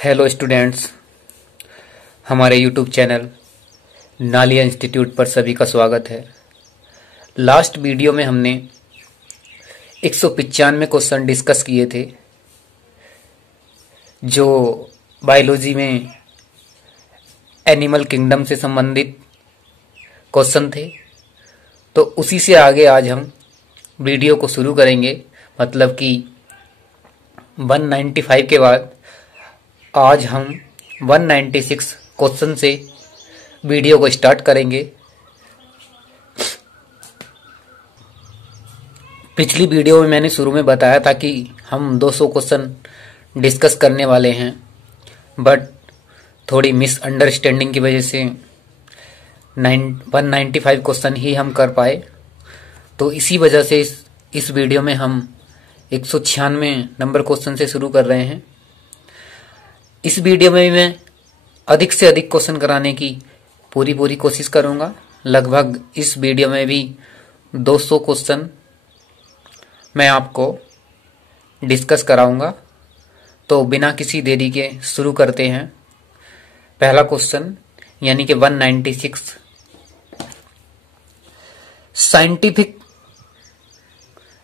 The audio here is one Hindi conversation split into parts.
हेलो स्टूडेंट्स, हमारे यूट्यूब चैनल नालिया इंस्टीट्यूट पर सभी का स्वागत है। लास्ट वीडियो में हमने 195 क्वेश्चन डिस्कस किए थे जो बायोलॉजी में एनिमल किंगडम से संबंधित क्वेश्चन थे। तो उसी से आगे आज हम वीडियो को शुरू करेंगे, मतलब कि 195 के बाद आज हम 196 क्वेश्चन से वीडियो को स्टार्ट करेंगे। पिछली वीडियो में मैंने शुरू में बताया था कि हम 200 क्वेश्चन डिस्कस करने वाले हैं, बट थोड़ी मिसअंडरस्टैंडिंग की वजह से 195 क्वेश्चन ही हम कर पाए। तो इसी वजह से इस वीडियो में हम 196 नंबर क्वेश्चन से शुरू कर रहे हैं। इस वीडियो में भी मैं अधिक से अधिक क्वेश्चन कराने की पूरी कोशिश करूंगा। लगभग इस वीडियो में भी 200 क्वेश्चन मैं आपको डिस्कस कराऊंगा। तो बिना किसी देरी के शुरू करते हैं। पहला क्वेश्चन यानी कि 196, scientific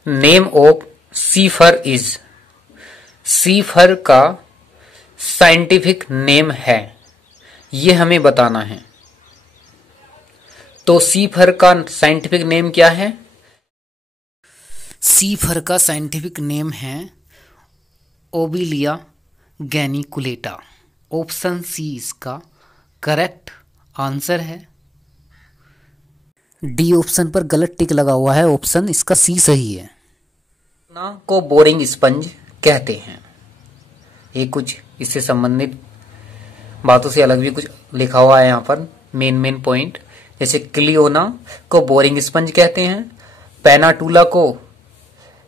name of sea fur is. Sea fur का साइंटिफिक नेम है, ये हमें बताना है। तो सी फर का साइंटिफिक नेम क्या है? सी फर का साइंटिफिक नेम है ओबिलिया गैनिकुलेटा। ऑप्शन सी इसका करेक्ट आंसर है। डी ऑप्शन पर गलत टिक लगा हुआ है, ऑप्शन इसका सी सही है। ना को बोरिंग स्पंज कहते हैं। ये कुछ इससे संबंधित बातों से अलग भी कुछ लिखा हुआ है यहाँ पर। मेन पॉइंट, जैसे क्लियोना को बोरिंग स्पंज कहते हैं, पेनाटूला को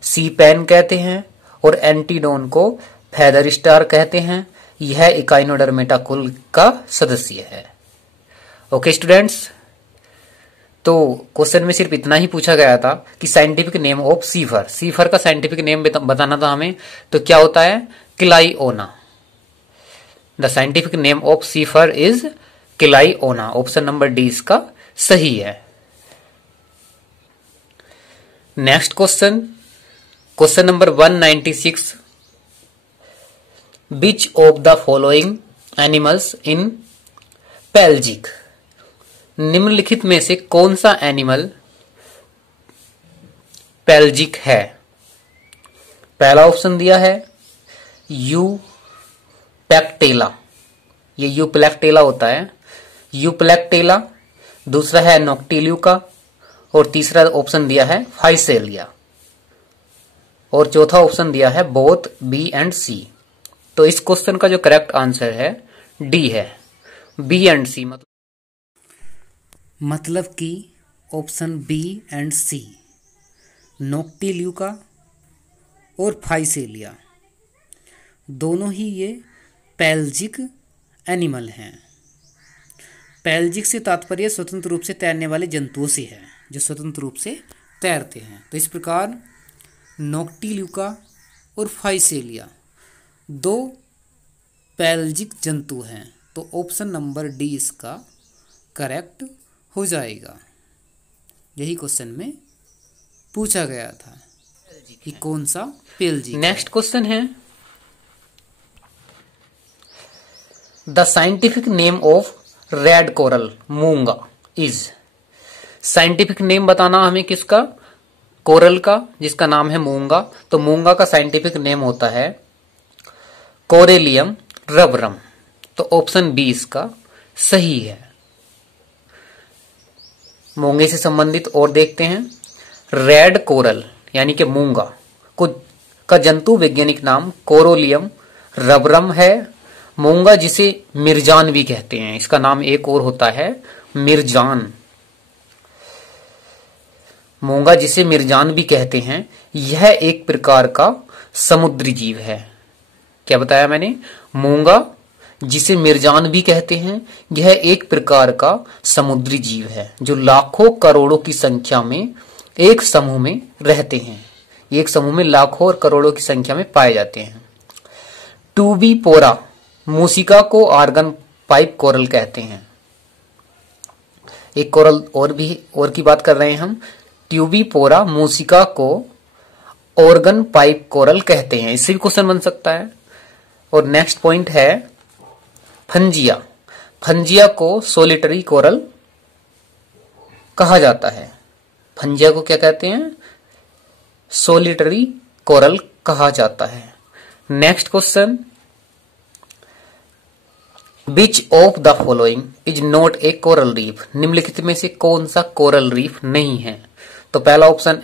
सी पेन कहते हैं और एंटीडोन को फेदर स्टार कहते हैं। यह इकाइनोडर्मेटा कुल का सदस्य है। ओके स्टूडेंट्स, तो क्वेश्चन में सिर्फ इतना ही पूछा गया था कि साइंटिफिक नेम ऑफ सीफर। सीफर का साइंटिफिक नेम बताना था हमें। तो क्या होता है? Cliona. The scientific name of sea fur is Cliona. Option number D इसका सही है। Next question, question number 196, which of the following animals in pelagic. निम्नलिखित में से कौन सा एनिमल पेल्जिक है? पहला ऑप्शन दिया है यूपैक्टेला, ये यूप्लैक्टेला होता है, यूप्लैक्टेला। दूसरा है नोक्टिल्यूका और तीसरा ऑप्शन दिया है फाइसेलिया और चौथा ऑप्शन दिया है बोथ बी एंड सी। तो इस क्वेश्चन का जो करेक्ट आंसर है डी है, बी एंड सी। मतलब कि option B and C, Noctiluca और फाइसेलिया, दोनों ही ये पेल्जिक एनिमल हैं। पेल्जिक से तात्पर्य स्वतंत्र रूप से तैरने वाले जंतुओं से है, जो स्वतंत्र रूप से तैरते हैं। तो इस प्रकार नोक्टिल्यूका और फाइसेलिया दो पेल्जिक जंतु हैं। तो ऑप्शन नंबर डी इसका करेक्ट हो जाएगा। यही क्वेश्चन में पूछा गया था कि कौन सा पेल्जिक। नेक्स्ट क्वेश्चन है, the scientific name of red coral मूंगा इज। साइंटिफिक नेम बताना हमें किसका? कोरल का, जिसका नाम है मूंगा। तो मूंगा का साइंटिफिक नेम होता है कोरेलियम रबरम। तो ऑप्शन बी इसका सही है। मूंगे से संबंधित और देखते हैं। रेड कोरल यानी कि मूंगा का जंतु वैज्ञानिक नाम कोरोलियम रबरम है। मूंगा जिसे मिर्जान भी कहते हैं, इसका नाम एक और होता है मिर्जान। मूंगा जिसे मिर्जान भी कहते हैं, यह एक प्रकार का समुद्री जीव है। क्या बताया मैंने? मूंगा जिसे मिर्जान भी कहते हैं, यह एक प्रकार का समुद्री जीव है जो लाखों करोड़ों की संख्या में एक समूह में रहते हैं। एक समूह में लाखों और करोड़ों की संख्या में पाए जाते हैं। टूबी पोरा मूसिका को आर्गन पाइप कोरल कहते हैं। एक कोरल और की बात कर रहे हैं हम। ट्यूबिपोरा मूसिका को ऑर्गन पाइप कोरल कहते हैं। इससे भी क्वेश्चन बन सकता है। और नेक्स्ट पॉइंट है फंजिया। फंजिया को सोलिटरी कोरल कहा जाता है। फंजिया को क्या कहते हैं? सोलिटरी कोरल कहा जाता है। Next question, which of the following is not a coral reef? निम्नलिखित में से कौन सा कोरल रीफ नहीं है? तो पहला ऑप्शन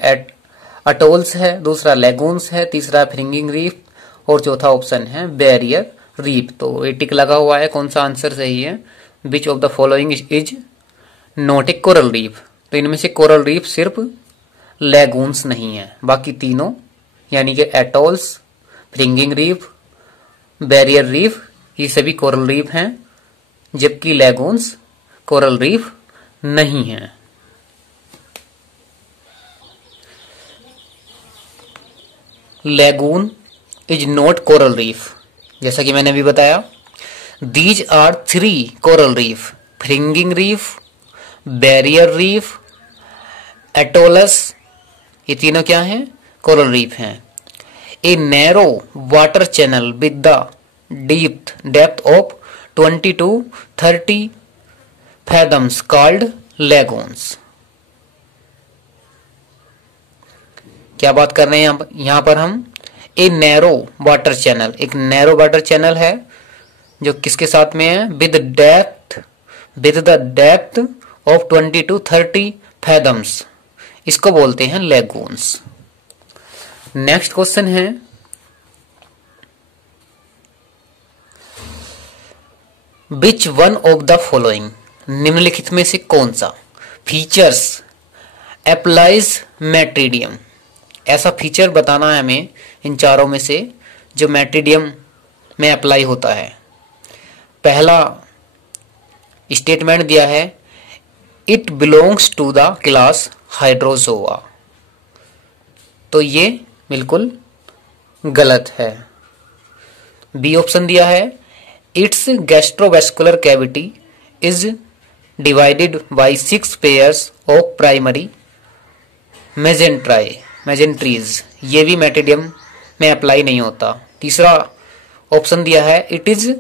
अटोल्स है, दूसरा लेगून्स है, तीसरा फ्रिंगिंग रीफ और चौथा ऑप्शन है बैरियर रीफ। तो ये टिक लगा हुआ है, कौन सा आंसर सही है? Which of the following is not a coral reef. तो इनमें से कोरल रीफ सिर्फ लेगून्स नहीं है, बाकी तीनों यानी कि atolls, fringing reef, barrier reef ये सभी कोरल रीफ हैं, जबकि लेगून्स कोरल रीफ नहीं है। Lagoon is not coral reef. जैसा कि मैंने अभी बताया, these are 3 coral reef, fringing reef, barrier reef, atolls, ये तीनों क्या हैं? कोरल रीफ हैं। A narrow water channel with the depth of 20 to 30 fathoms called lagoons। क्या बात कर रहे हैं यहां पर हम? ए नैरो वाटर चैनल, एक नैरो वाटर चैनल है जो किसके साथ में है? With the depth of 20 to 30 fathoms, इसको बोलते हैं लेगून्स। नेक्स्ट क्वेश्चन है, which one of the following, निम्नलिखित में से कौन सा फीचर्स एप्लाइज मैट्रीडियम? ऐसा फीचर बताना है हमें इन चारों में से जो मैट्रीडियम में अप्लाई होता है। पहला स्टेटमेंट दिया है, it belongs to the class Hydrozoa. तो ये बिल्कुल गलत है। बी ऑप्शन दिया है, its gastrovascular cavity is divided by 6 pairs of primary mesenteries. ये भी मैट्रीडियम में अप्लाई नहीं होता। तीसरा ऑप्शन दिया है, इट इज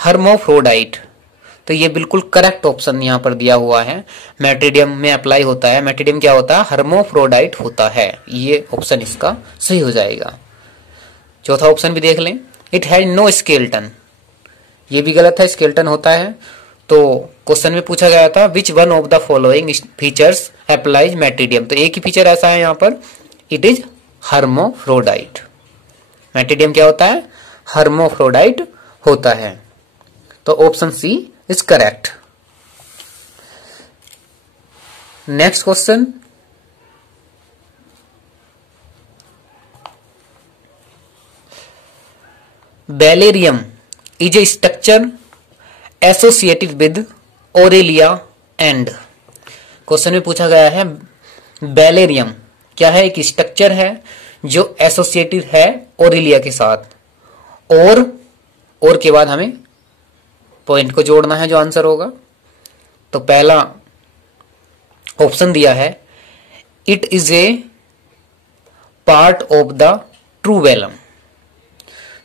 हर्मोफ्रोडाइट। तो ये बिल्कुल करेक्ट ऑप्शन यहां पर दिया हुआ है, मैट्रीडियम में अप्लाई होता है। मैट्रीडियम क्या होता है? हर्मोफ्रोडाइट होता है। ये ऑप्शन इसका सही हो जाएगा। चौथा ऑप्शन भी देख लें, इट हैज नो स्केलेटन। ये भी गलत है, स्केलेटन होता है। तो क्वेश्चन में पूछा गया था, which one of the following features applies Metridium? तो एक ही फीचर ऐसा है यहां पर, इट इज हर्मोफ्रोडाइट। मैट्रीडियम क्या होता है? हर्मोफ्रोडाइट होता है। तो option C is correct. Next question, velarium is a structure associated with Aurelia and. Question में पूछा गया है, बेलेरियम क्या है? एक स्ट्रक्चर है जो एसोसिएटेड है ओरेलिया के साथ, और के बाद हमें पॉइंट को जोड़ना है जो आंसर होगा। तो पहला ऑप्शन दिया है, it is a part of the true velum.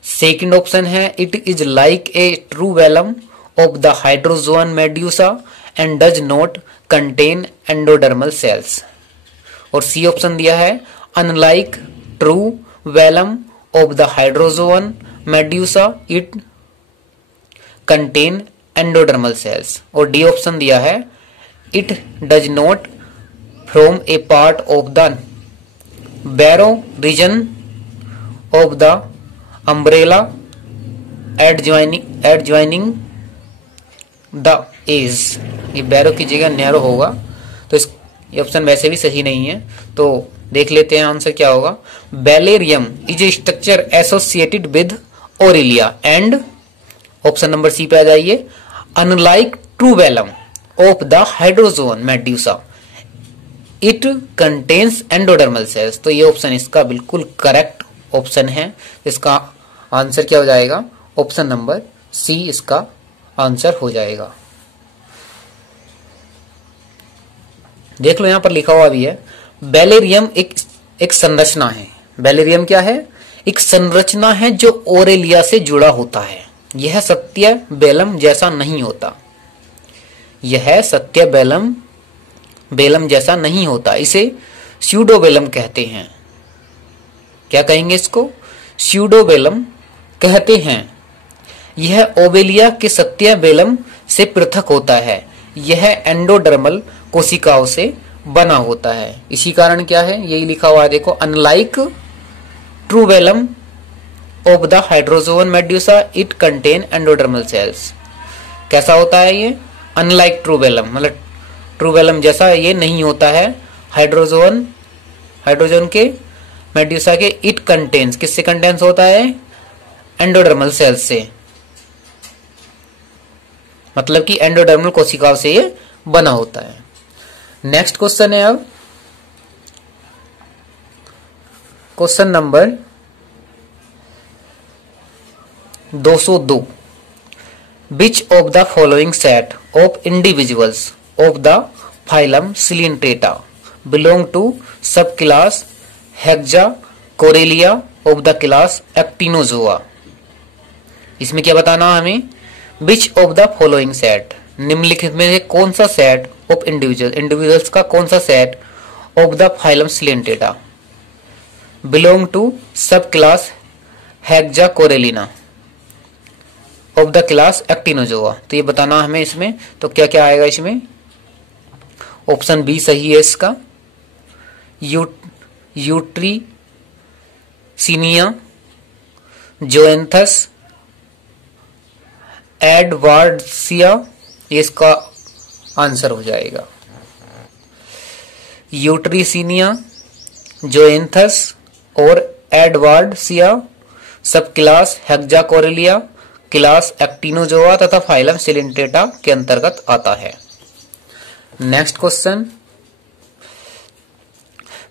Second option है, it is like a true velum of the hydrozoan medusa and does not contain endodermal cells. और सी ऑप्शन दिया है, unlike true velum of the hydrozoan medusa it contain endodermal cells. और डी ऑप्शन दिया है, it does not from a part of the barrow region of the umbrella adjoining the edge. ये बैरो की जगह नैरो होगा, तो ये ऑप्शन वैसे भी सही नहीं है। तो देख लेते हैं आंसर क्या होगा। Velarium is a structure associated with Aurelia and, option number C पे आ जाइए, unlike true velum of the hydrozoan medusa it contains endodermal cells. तो ये ऑप्शन इसका बिल्कुल करेक्ट ऑप्शन है। इसका आंसर क्या हो जाएगा? ऑप्शन नंबर सी इसका आंसर हो जाएगा। देख लो यहां पर लिखा हुआ भी है, बेलेरियम एक संरचना है। बेलेरियम क्या है? एक संरचना है जो ओरेलिया से जुड़ा होता है। यह सत्य बेलम जैसा नहीं होता। यह सत्य बेलम जैसा नहीं होता। इसे स्यूडोबेलम कहते हैं। क्या कहेंगे इसको? स्यूडोबेलम कहते हैं। यह ओवेलिया के सत्य बेलम से पृथक होता है। यह एंडोडर्मल कोशिकाओं से बना होता है। इसी कारण क्या है, यही लिखा हुआ है देखो, unlike true velum of the hydrozoan medusa it contain endodermal cells. कैसा होता है ये? अनलाइक ट्रू वेलम, मतलब ट्रू वेलम जैसा ये नहीं होता है। हाइड्रोजोन के मेड्यूसा के इट कंटेन्स, किससे कंटेन्स होता है? एंडोडर्मल सेल्स से, मतलब कि एंडोडर्मल कोशिकाओं से ये बना होता है। नेक्स्ट क्वेश्चन है अब question number 202। Which of the following set of individuals of the phylum Coelenterata belong to subclass Hexacorallia of the class Actinozoa? इसमें क्या बताना हमें? Which of the following set, निम्नलिखित में से कौन सा सेट ऑफ इंडिविजुअल्स का कौन सा set of the phylum Coelenterata belong to subclass hexacorallina of the class actinozoa? तो ये बताना हमें इसमें। तो क्या क्या आएगा इसमें? ऑप्शन बी सही है इसका, यूट्रीसिनिया, जोएंथस, एडवार्डसिया, ये इसका आंसर हो जाएगा। यूट्रीसिनिया, जोएंथस और एडवार्डसिया सब क्लास हेक्साकोरेलिया, क्लास एक्टिनोजोआ तथा फाइलम Coelenterata के अंतर्गत आता है। Next question,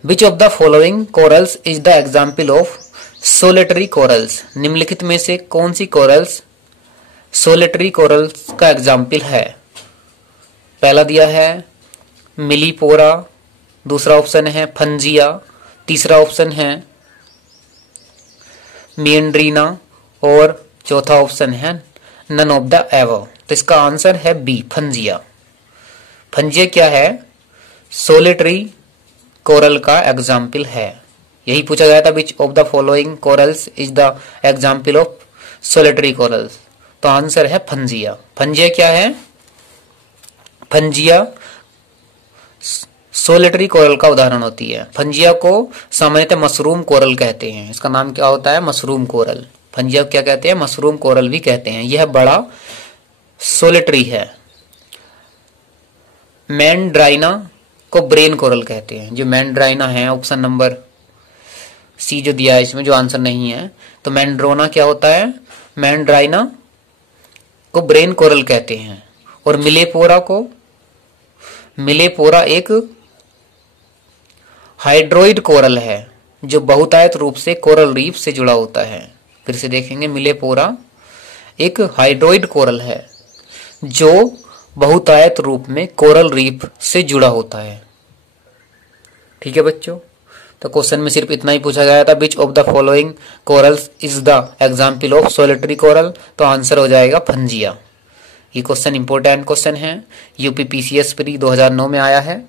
which of the following corals is the example of solitary corals? निम्नलिखित में से कौन सी कोरल्स सोलेटरी कोरल्स का एग्जाम्पल है? पहला दिया है मिलीपोरा, दूसरा ऑप्शन है फंजिया, तीसरा ऑप्शन है मेंड्रीना और चौथा ऑप्शन है नन ऑफ द एबव। तो इसका आंसर है बी, फंजिया। फंजिया क्या है? सोलेटरी कोरल का एग्जाम्पल है। यही पूछा गया था, विच of the following corals is the example of solitary corals? तो आंसर है फंजिया। फंजिया क्या है? फंजिया सोलेटरी कोरल का उदाहरण होती है। फंजिया को सामान्यतः मशरूम कोरल कहते हैं। इसका नाम क्या होता है? Mushroom coral. फंजिया क्या कहते हैं? मशरूम कोरल भी कहते हैं। यह बड़ा सोलेटरी है। मैंड्राइना को ब्रेन कोरल कहते हैं। जो मैंड्राइना है, ऑप्शन नंबर सी जो दिया है इसमें, जो आंसर नहीं है, तो मैंड्रोना क्या होता है? मैंड्राइना को ब्रेन कोरल कहते हैं। और मिलेपोरा एक हाइड्रोइड कोरल है जो बहुतायत रूप से कोरल रीफ से जुड़ा होता है। फिर से देखेंगे, मिलेपोरा एक हाइड्रोइड कोरल है जो बहुतायत रूप में कोरल रीफ से जुड़ा होता है। ठीक है बच्चों, तो क्वेश्चन में सिर्फ इतना ही पूछा गया था, विच of the following corals is the example of solitary coral? तो आंसर हो जाएगा फंजिया। ये क्वेश्चन इंपोर्टेंट क्वेश्चन है, यूपी पीसीएस प्री 2009 में आया है।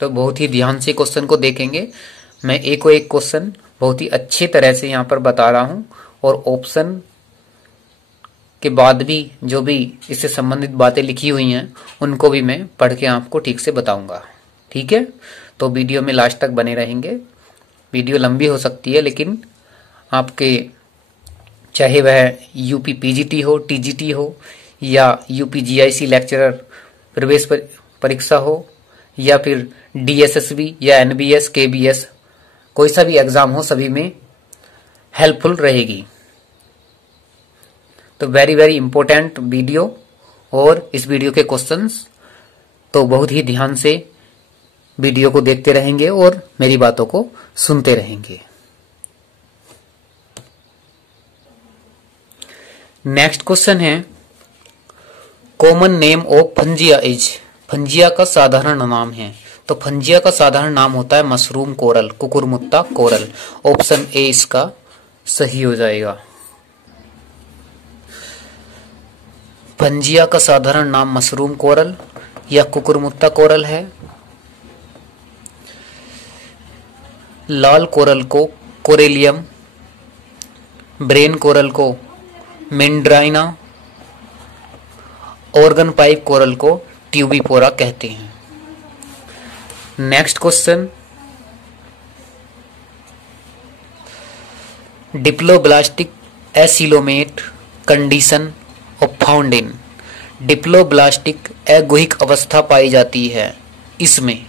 तो बहुत ही ध्यान से क्वेश्चन को देखेंगे। मैं एक क्वेश्चन बहुत ही अच्छे तरह से यहाँ पर बता रहा हूँ, और ऑप्शन के बाद भी जो भी इससे संबंधित बातें लिखी हुई हैं उनको भी मैं पढ़ के आपको ठीक से बताऊंगा। ठीक है, तो वीडियो में लास्ट तक बने रहेंगे। वीडियो लंबी हो सकती है, लेकिन आपके चाहे वह यूपी पीजीटी हो, टीजीटी हो, या यूपी जीआईसी लेक्चरर प्रवेश परीक्षा हो, या फिर डीएसएसबी या एनबीएस, केबीएस, कोई सा भी एग्जाम हो, सभी में हेल्पफुल रहेगी। तो वेरी वेरी इंपॉर्टेंट वीडियो, और इस वीडियो के क्वेश्चंस तो बहुत ही ध्यान से वीडियो को देखते रहेंगे और मेरी बातों को सुनते रहेंगे। नेक्स्ट क्वेश्चन है कॉमन नेम ऑफ फंजिया इज। फंजिया का साधारण नाम है, तो फंजिया का साधारण नाम होता है मशरूम कोरल, कुकुरमुत्ता कोरल। ऑप्शन ए इसका सही हो जाएगा। फंजिया का साधारण नाम मशरूम कोरल या कुकुरमुत्ता कोरल है। लाल कोरल को कोरेलियम, ब्रेन कोरल को मेंड्राइना, ऑर्गन पाइप कोरल को ट्यूबिपोरा कहते हैं। Next question, diploblastic acoelomate condition of found in. Diploblastic अगुहिक अवस्था पाई जाती है इसमें,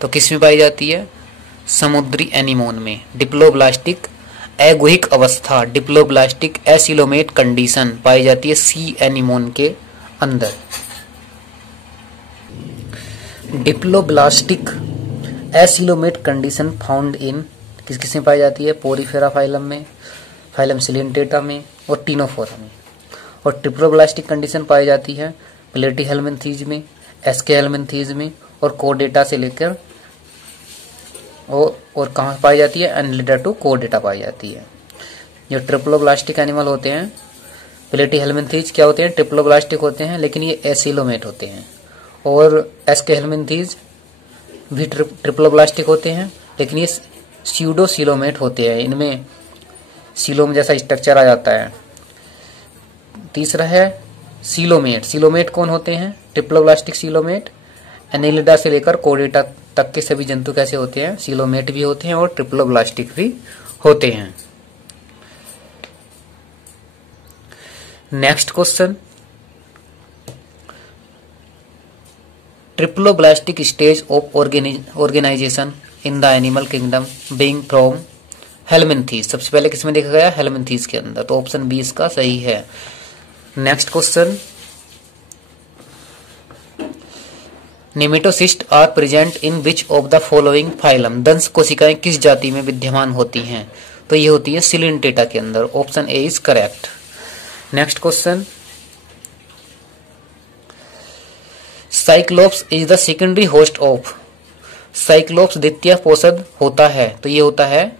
तो किसमें पाई जाती है? समुद्री एनीमोन में। डिप्लोब्लास्टिक अगुहिक अवस्था, डिप्लोब्लास्टिक एसिलोमेट कंडीशन पाई जाती है सी एनीमोन के अंदर। Diploblastic acoelomate condition found in किस किस में पाई जाती है? पोरीफेरा फाइलम में, फाइलम सिलेंटेटा में और टीनोफोरा में। और ट्रिप्लोब्लास्टिक कंडीशन पाई जाती है प्लेटीहेल्मिन्थीज में, एस्केहेल्मिन्थीज में और कोडेटा से लेकर और कहाँ पाई जाती है? एनलिडा टू कोडेटा पाई जाती है। जो ट्रिप्लोब्लास्टिक एनिमल होते हैं प्लेटीहेल्मिन्थीज क्या होते हैं? ट्रिप्लोब्लास्टिक होते हैं, लेकिन ये एसिलोमेट होते हैं। और एस्केहेल्मिन्थीज भी ट्रिप्लोब्लास्टिक होते हैं, लेकिन ये स्यूडोसिलोमेट होते हैं। इनमें सीलोम जैसा स्ट्रक्चर आ जाता है। तीसरा है सीलोमेट। सीलोमेट कौन होते हैं? Triploblastic coelomate. एनेलिडा से लेकर कोडेटा तक के सभी जंतु कैसे होते हैं? सीलोमेट भी होते हैं और ट्रिप्लोब्लास्टिक भी होते हैं। Next question, triploblastic stage of organization in the animal kingdom being from helminthes. सबसे पहले किसमें देखा गया? हेल्मिन्थीज के अंदर, तो ऑप्शन बी इसका सही है। Next question, nematocyst are present in which of the following phylum. दंश कोशिकाएं किस जाति में विद्यमान होती हैं? तो ये होती है सिलेंटेटा के अंदर। Option A is correct. Next question, cyclops is the secondary host of. Cyclops द्वितीय पोषद होता है, तो ये होता है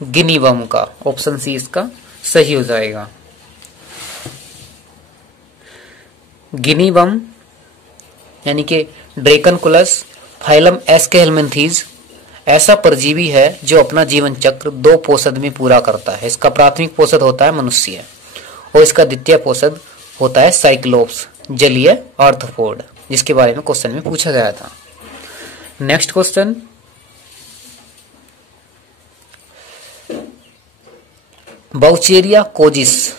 गिनी वर्म का। ऑप्शन सी इसका सही हो जाएगा। गिनी वर्म यानी कि ड्रेकनकुलस फाइलम एस्केहेल्मिन्थीज ऐसा परजीवी है जो अपना जीवन चक्र 2 पोषद में पूरा करता है। इसका प्राथमिक पोषद होता है मनुष्य और इसका द्वितीय पोषद होता है साइक्लोप्स जलीय आर्थ्रोपोड, जिसके बारे में क्वेश्चन में पूछा गया था। नेक्स्ट क्वेश्चन, बाउचेरिया कोजिस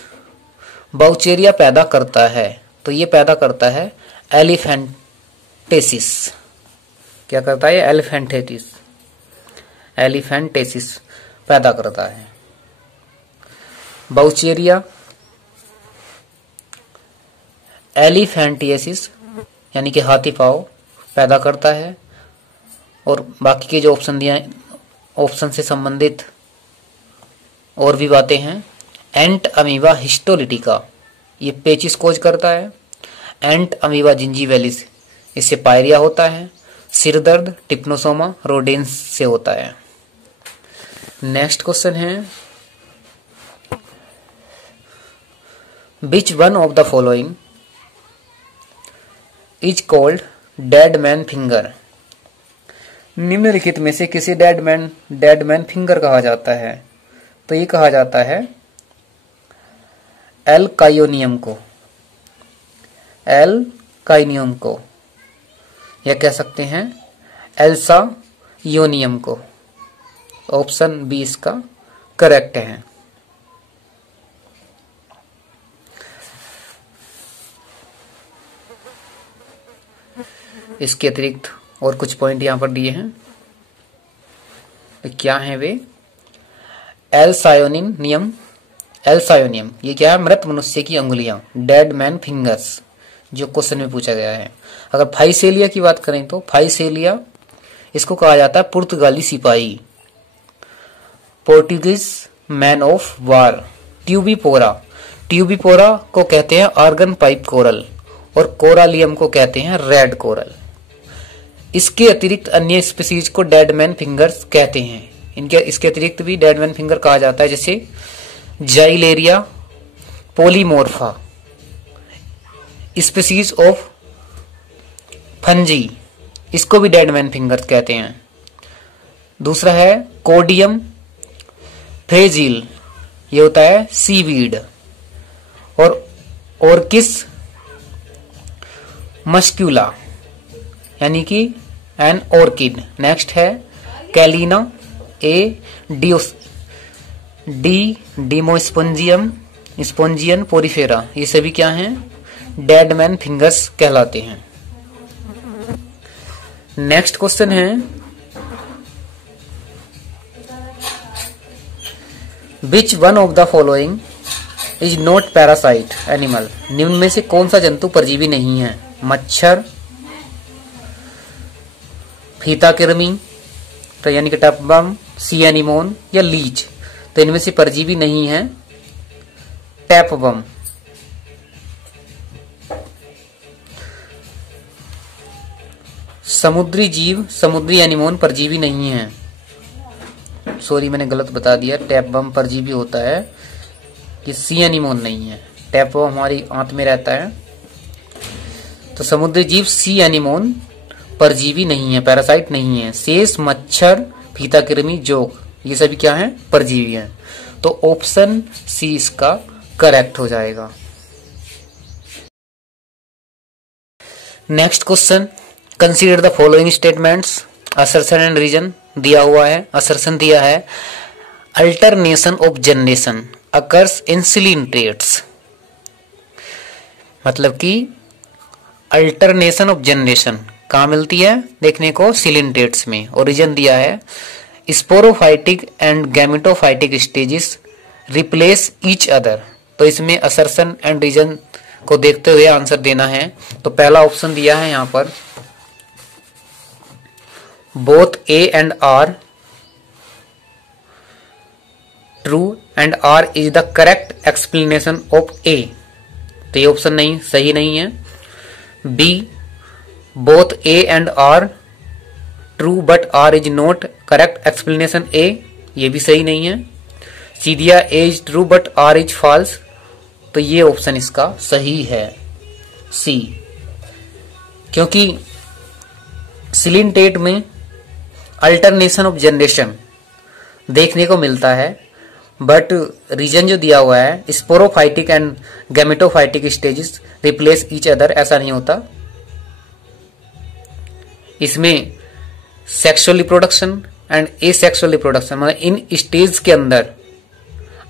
बाउचेरिया पैदा करता है, तो ये पैदा करता है एलिफेंटेसिस। क्या करता है? एलिफेंटेसिस पैदा करता है। बाउचेरिया एलिफेंटिएसिस यानी कि हाथी पाव पैदा करता है। और बाकी के जो ऑप्शन से संबंधित और भी बातें हैं। एंट अमीबा हिस्टोलिटिका ये पेचिस कोज करता है। एंट अमीबा जिंजीवेलिस इससे पायरिया होता है। सिरदर्द टिप्नोसोमा रोडेंस से होता है। नेक्स्ट क्वेश्चन है, which one of the following is called dead man finger. निम्नलिखित में से किसे डेड मैन फिंगर कहा जाता है? तो ये कहा जाता है एल काइनियम को, या कह सकते हैं एल्सा योनियम को। ऑप्शन बी इसका करेक्ट है। इसके अतिरिक्त और कुछ पॉइंट यहां पर दिए हैं, तो क्या है वे? एल्सायोनियम ये क्या है? मृत मनुष्य की अंगुलियां, डेड मैन फिंगर्स, जो क्वेश्चन में पूछा गया है। अगर फाइसेलिया की बात करें तो फाइसेलिया इसको कहा जाता है पुर्तगाली सिपाही, पोर्टुगीज मैन ऑफ वार। ट्यूबिपोरा ट्यूबिपोरा को कहते हैं आर्गन पाइप कोरल और कोरालियम को कहते हैं रेड कोरल। इसके अतिरिक्त अन्य स्पीसीज को डेडमैन फिंगर्स कहते हैं। इसके अतिरिक्त भी डेडमैन फिंगर कहा जाता है, जैसे जाइलेरिया पोलीमोर्फा स्पीसीज ऑफ फंजी, इसको भी डेडमैन फिंगर्स कहते हैं। दूसरा है कोडियम फ्रेजिल, ये होता है सीवीड। और ऑर्किस मस्क्यूला यानी कि एन ऑर्किड। नेक्स्ट है कैलिना डीमोस्पोंजियम स्पोंजियन पोरिफेरा, ये सभी क्या हैं? डेडमैन फिंगर्स कहलाते हैं। नेक्स्ट क्वेश्चन है which one of the following is not parasite animal, निम्न में से कौन सा जंतु परजीवी नहीं है? मच्छर, फीता कृमि तो यानी कि टैपवर्म, सी एनीमोन या लीच। तो इनमें से परजीवी नहीं है टैपवर्म। समुद्री जीव, समुद्री एनीमोन परजीवी नहीं है। सॉरी मैंने गलत बता दिया, टैपवर्म परजीवी होता है, ये सी एनीमोन नहीं है। टैपवर्म हमारी आंत में रहता है। तो समुद्री जीव सी एनीमोन परजीवी नहीं है, पैरासाइट नहीं है। शेष मच्छर, फीता कृमि, जोक ये सभी क्या है? परजीवी हैं। तो ऑप्शन सी इसका करेक्ट हो जाएगा। Next question, consider the following statements. Assertion and reason दिया हुआ है। असर्शन दिया है alternation of generation occurs in coelenterates, मतलब कि अल्टरनेशन ऑफ जनरेशन कहाँ मिलती है देखने को? सिलिंट्रेट्स में। और रीजन दिया है sporophytic and gametophytic stages replace each other. तो इसमें असर्शन एंड रीजन को देखते हुए आंसर देना है। तो पहला ऑप्शन दिया है यहां पर both A and R true and R is the correct explanation of A. तो ये ऑप्शन नहीं सही नहीं है। B both A and R true but R is not correct explanation A, ये भी सही नहीं है। सी दिया A is true but R is false, तो ये ऑप्शन इसका सही है सी, क्योंकि सिलिंट्रेट में अल्टरनेशन ऑफ जनरेशन देखने को मिलता है, बट रीजन जो दिया हुआ है sporophytic and gametophytic stages replace each other, ऐसा नहीं होता। इसमें sexual reproduction and asexual reproduction, मतलब इन स्टेज के अंदर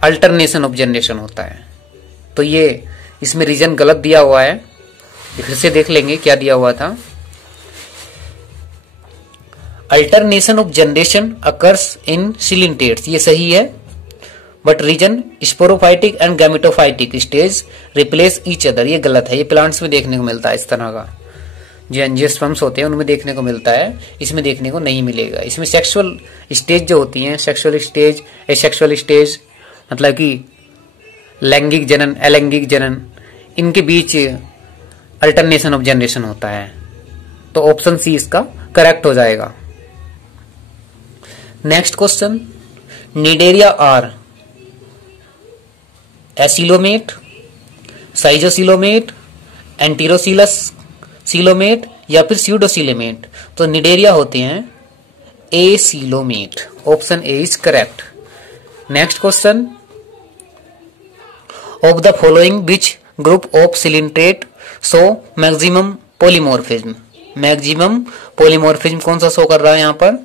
अल्टरनेशन ऑफ जनरेशन होता है। तो ये इसमें रीजन गलत दिया हुआ है। फिर से देख लेंगे क्या दिया हुआ था। Alternation of generation occurs in coelenterates, ये सही है, but reason sporophytic and gametophytic stage replace each other, ये गलत है। ये प्लांट्स में देखने को मिलता है, इस तरह का जो एंजियोस्पर्म्स होते हैं उनमें देखने को मिलता है, इसमें देखने को नहीं मिलेगा। इसमें सेक्सुअल स्टेज जो होती हैं, सेक्सुअल स्टेज, एसेक्सुअल स्टेज, मतलब कि लैंगिक जनन, अलैंगिक जनन, इनके बीच अल्टरनेशन ऑफ जनरेशन होता है। तो ऑप्शन सी इसका करेक्ट हो जाएगा। Next question, Cnidaria are acoelomate, schizocoelomate, enterocoelous coelomate या फिर स्यूडोसिलोमेट। तो निडेरिया होते हैं acoelomate, option A is correct. Next question, of the following which group of coelenterate show maximum polymorphism. Maximum polymorphism कौन सा शो कर रहा है यहाँ पर?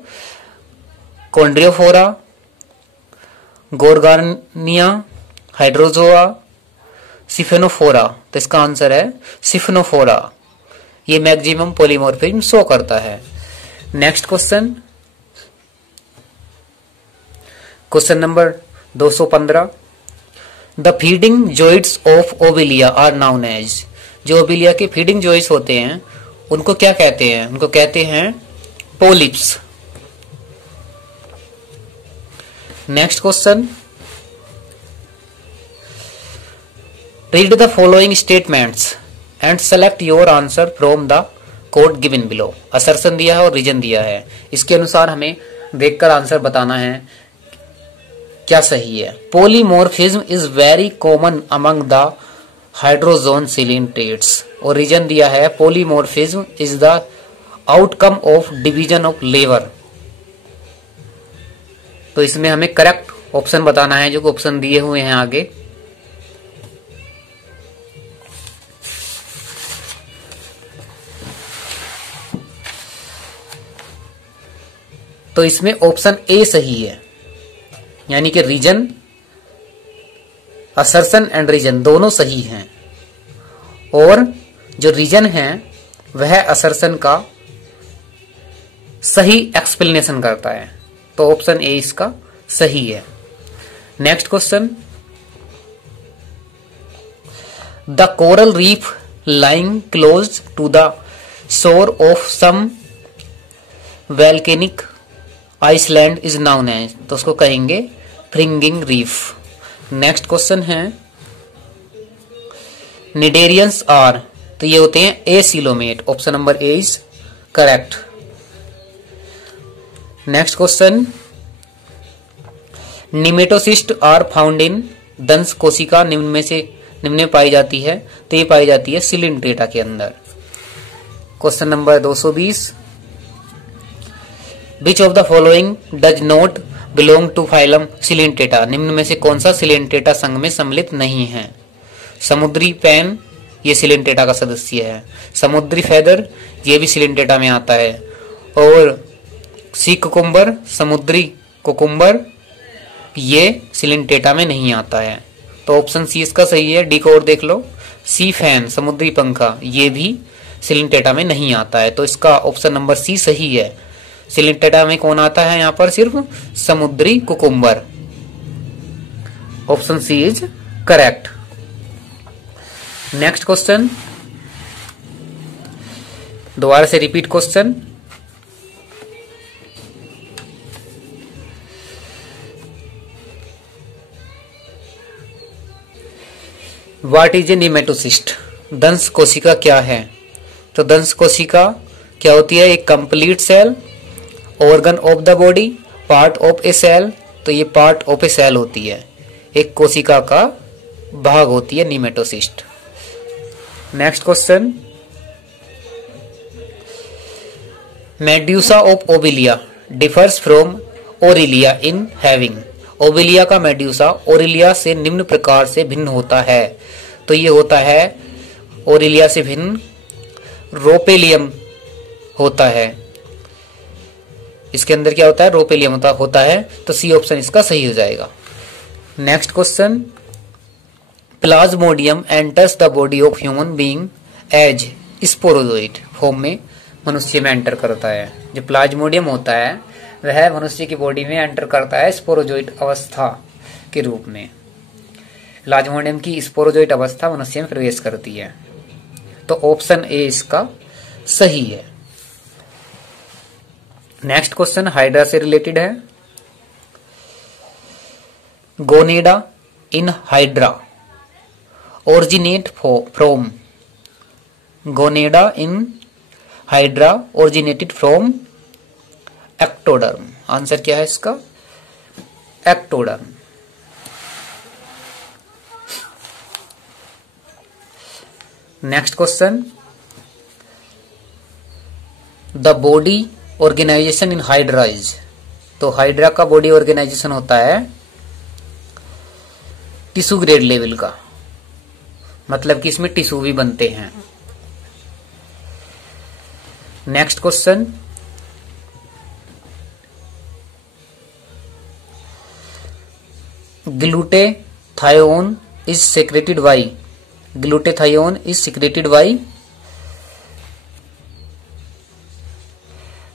Chondrophora, Gorgonaria, Hydrozoa, Siphonophora. तो इसका आंसर है सिफेनोफोरा, ये मैक्सिमम पॉलीमॉर्फिज्म शो करता है। Next question, question number 215, the feeding joints of Obelia are known as. जो ओविलिया के फीडिंग जॉइंट्स होते हैं उनको क्या कहते हैं? उनको कहते हैं polyps. Next question, read the following statements and select your answer from the code given below. Assertion दिया है और रीजन दिया है, इसके अनुसार हमें देखकर आंसर बताना है क्या सही है। Polymorphism is very common among the hydrozoan coelenterates, और रीजन दिया है polymorphism is the outcome of division of labour. तो इसमें हमें करेक्ट ऑप्शन बताना है, जो ऑप्शन दिए हुए हैं आगे। तो इसमें ऑप्शन ए सही है, यानी कि रीजन, असर्शन एंड रीजन दोनों सही हैं, और जो रीजन है वह असर्शन का सही एक्सप्लेनेशन करता है। तो ऑप्शन ए इसका सही है। Next question, the coral reef lying close to the shore of some volcanic island is known as, तो उसको कहेंगे फ्रिंगिंग रीफ। नेक्स्ट क्वेश्चन है, निडेरियंस आर, तो ये होते हैं acoelomate. Option number A is correct. Next question, nematocyst are found in दंश कोशिका निम्न में पाई जाती है, तो ये पाई जाती है सिलिंट्रेटा के अंदर। Question number 220, which of the following does not belong to phylum Coelenterata, निम्न में से कौन सा सिलिंट्रेटा संघ में सम्मिलित नहीं है। समुद्री पैन ये सिलिंट्रेटा का सदस्य है, समुद्री फेदर ये भी सिलिंट्रेटा में आता है, और सी कुकुम्बर, समुद्री कुकुम्बर ये सिलिंट्रेटा में नहीं आता है। तो ऑप्शन सी इसका सही है। डी को और देख लो, सी फैन समुद्री पंखा ये भी सिलिंट्रेटा में नहीं आता है, तो इसका ऑप्शन नंबर सी सही है। सिलिंट्रेटा में कौन आता है यहाँ पर, सिर्फ समुद्री cucumber. Option C is correct. Next question, दोबारा से repeat question, what is a nematocyst, दंश कोशिका क्या है। तो दंश कोशिका क्या होती है, एक complete cell, organ of the body, part of a cell, तो ये पार्ट ऑफ ए सेल होती है, एक कोशिका का भाग होती है nematocyst. Next question, medusa of Obelia differs from Aurelia in having, Obelia का मेड्यूसा ओरिलिया से निम्न प्रकार से भिन्न होता है, तो ये होता है ओरिलिया से भिन्न रोपेलियम होता है। इसके अंदर क्या होता है, रोपेलियम होता है, तो सी ऑप्शन इसका सही हो जाएगा। Next question, plasmodium enters the body of human being as sporozoite form में मनुष्य में एंटर करता है। जो प्लाज्मोडियम होता है वह मनुष्य की बॉडी में एंटर करता है स्पोरोजोइट अवस्था के रूप में। प्लाज्मोडियम की स्पोरोजोइट अवस्था मनुष्य में प्रवेश करती है, तो ऑप्शन ए इसका सही है। नेक्स्ट क्वेश्चन हाइड्रा से रिलेटेड है। Gonads in Hydra originate from, gonads in Hydra originated from ectoderm. Answer क्या है इसका, ectoderm. Next question, the body organization in Hydra is, तो हाइड्रा का बॉडी ऑर्गेनाइजेशन होता है टिश्यू ग्रेड लेवल का, मतलब कि इसमें टिश्यू भी बनते हैं। Next question, glutathione is secreted by, glutathione is secreted by,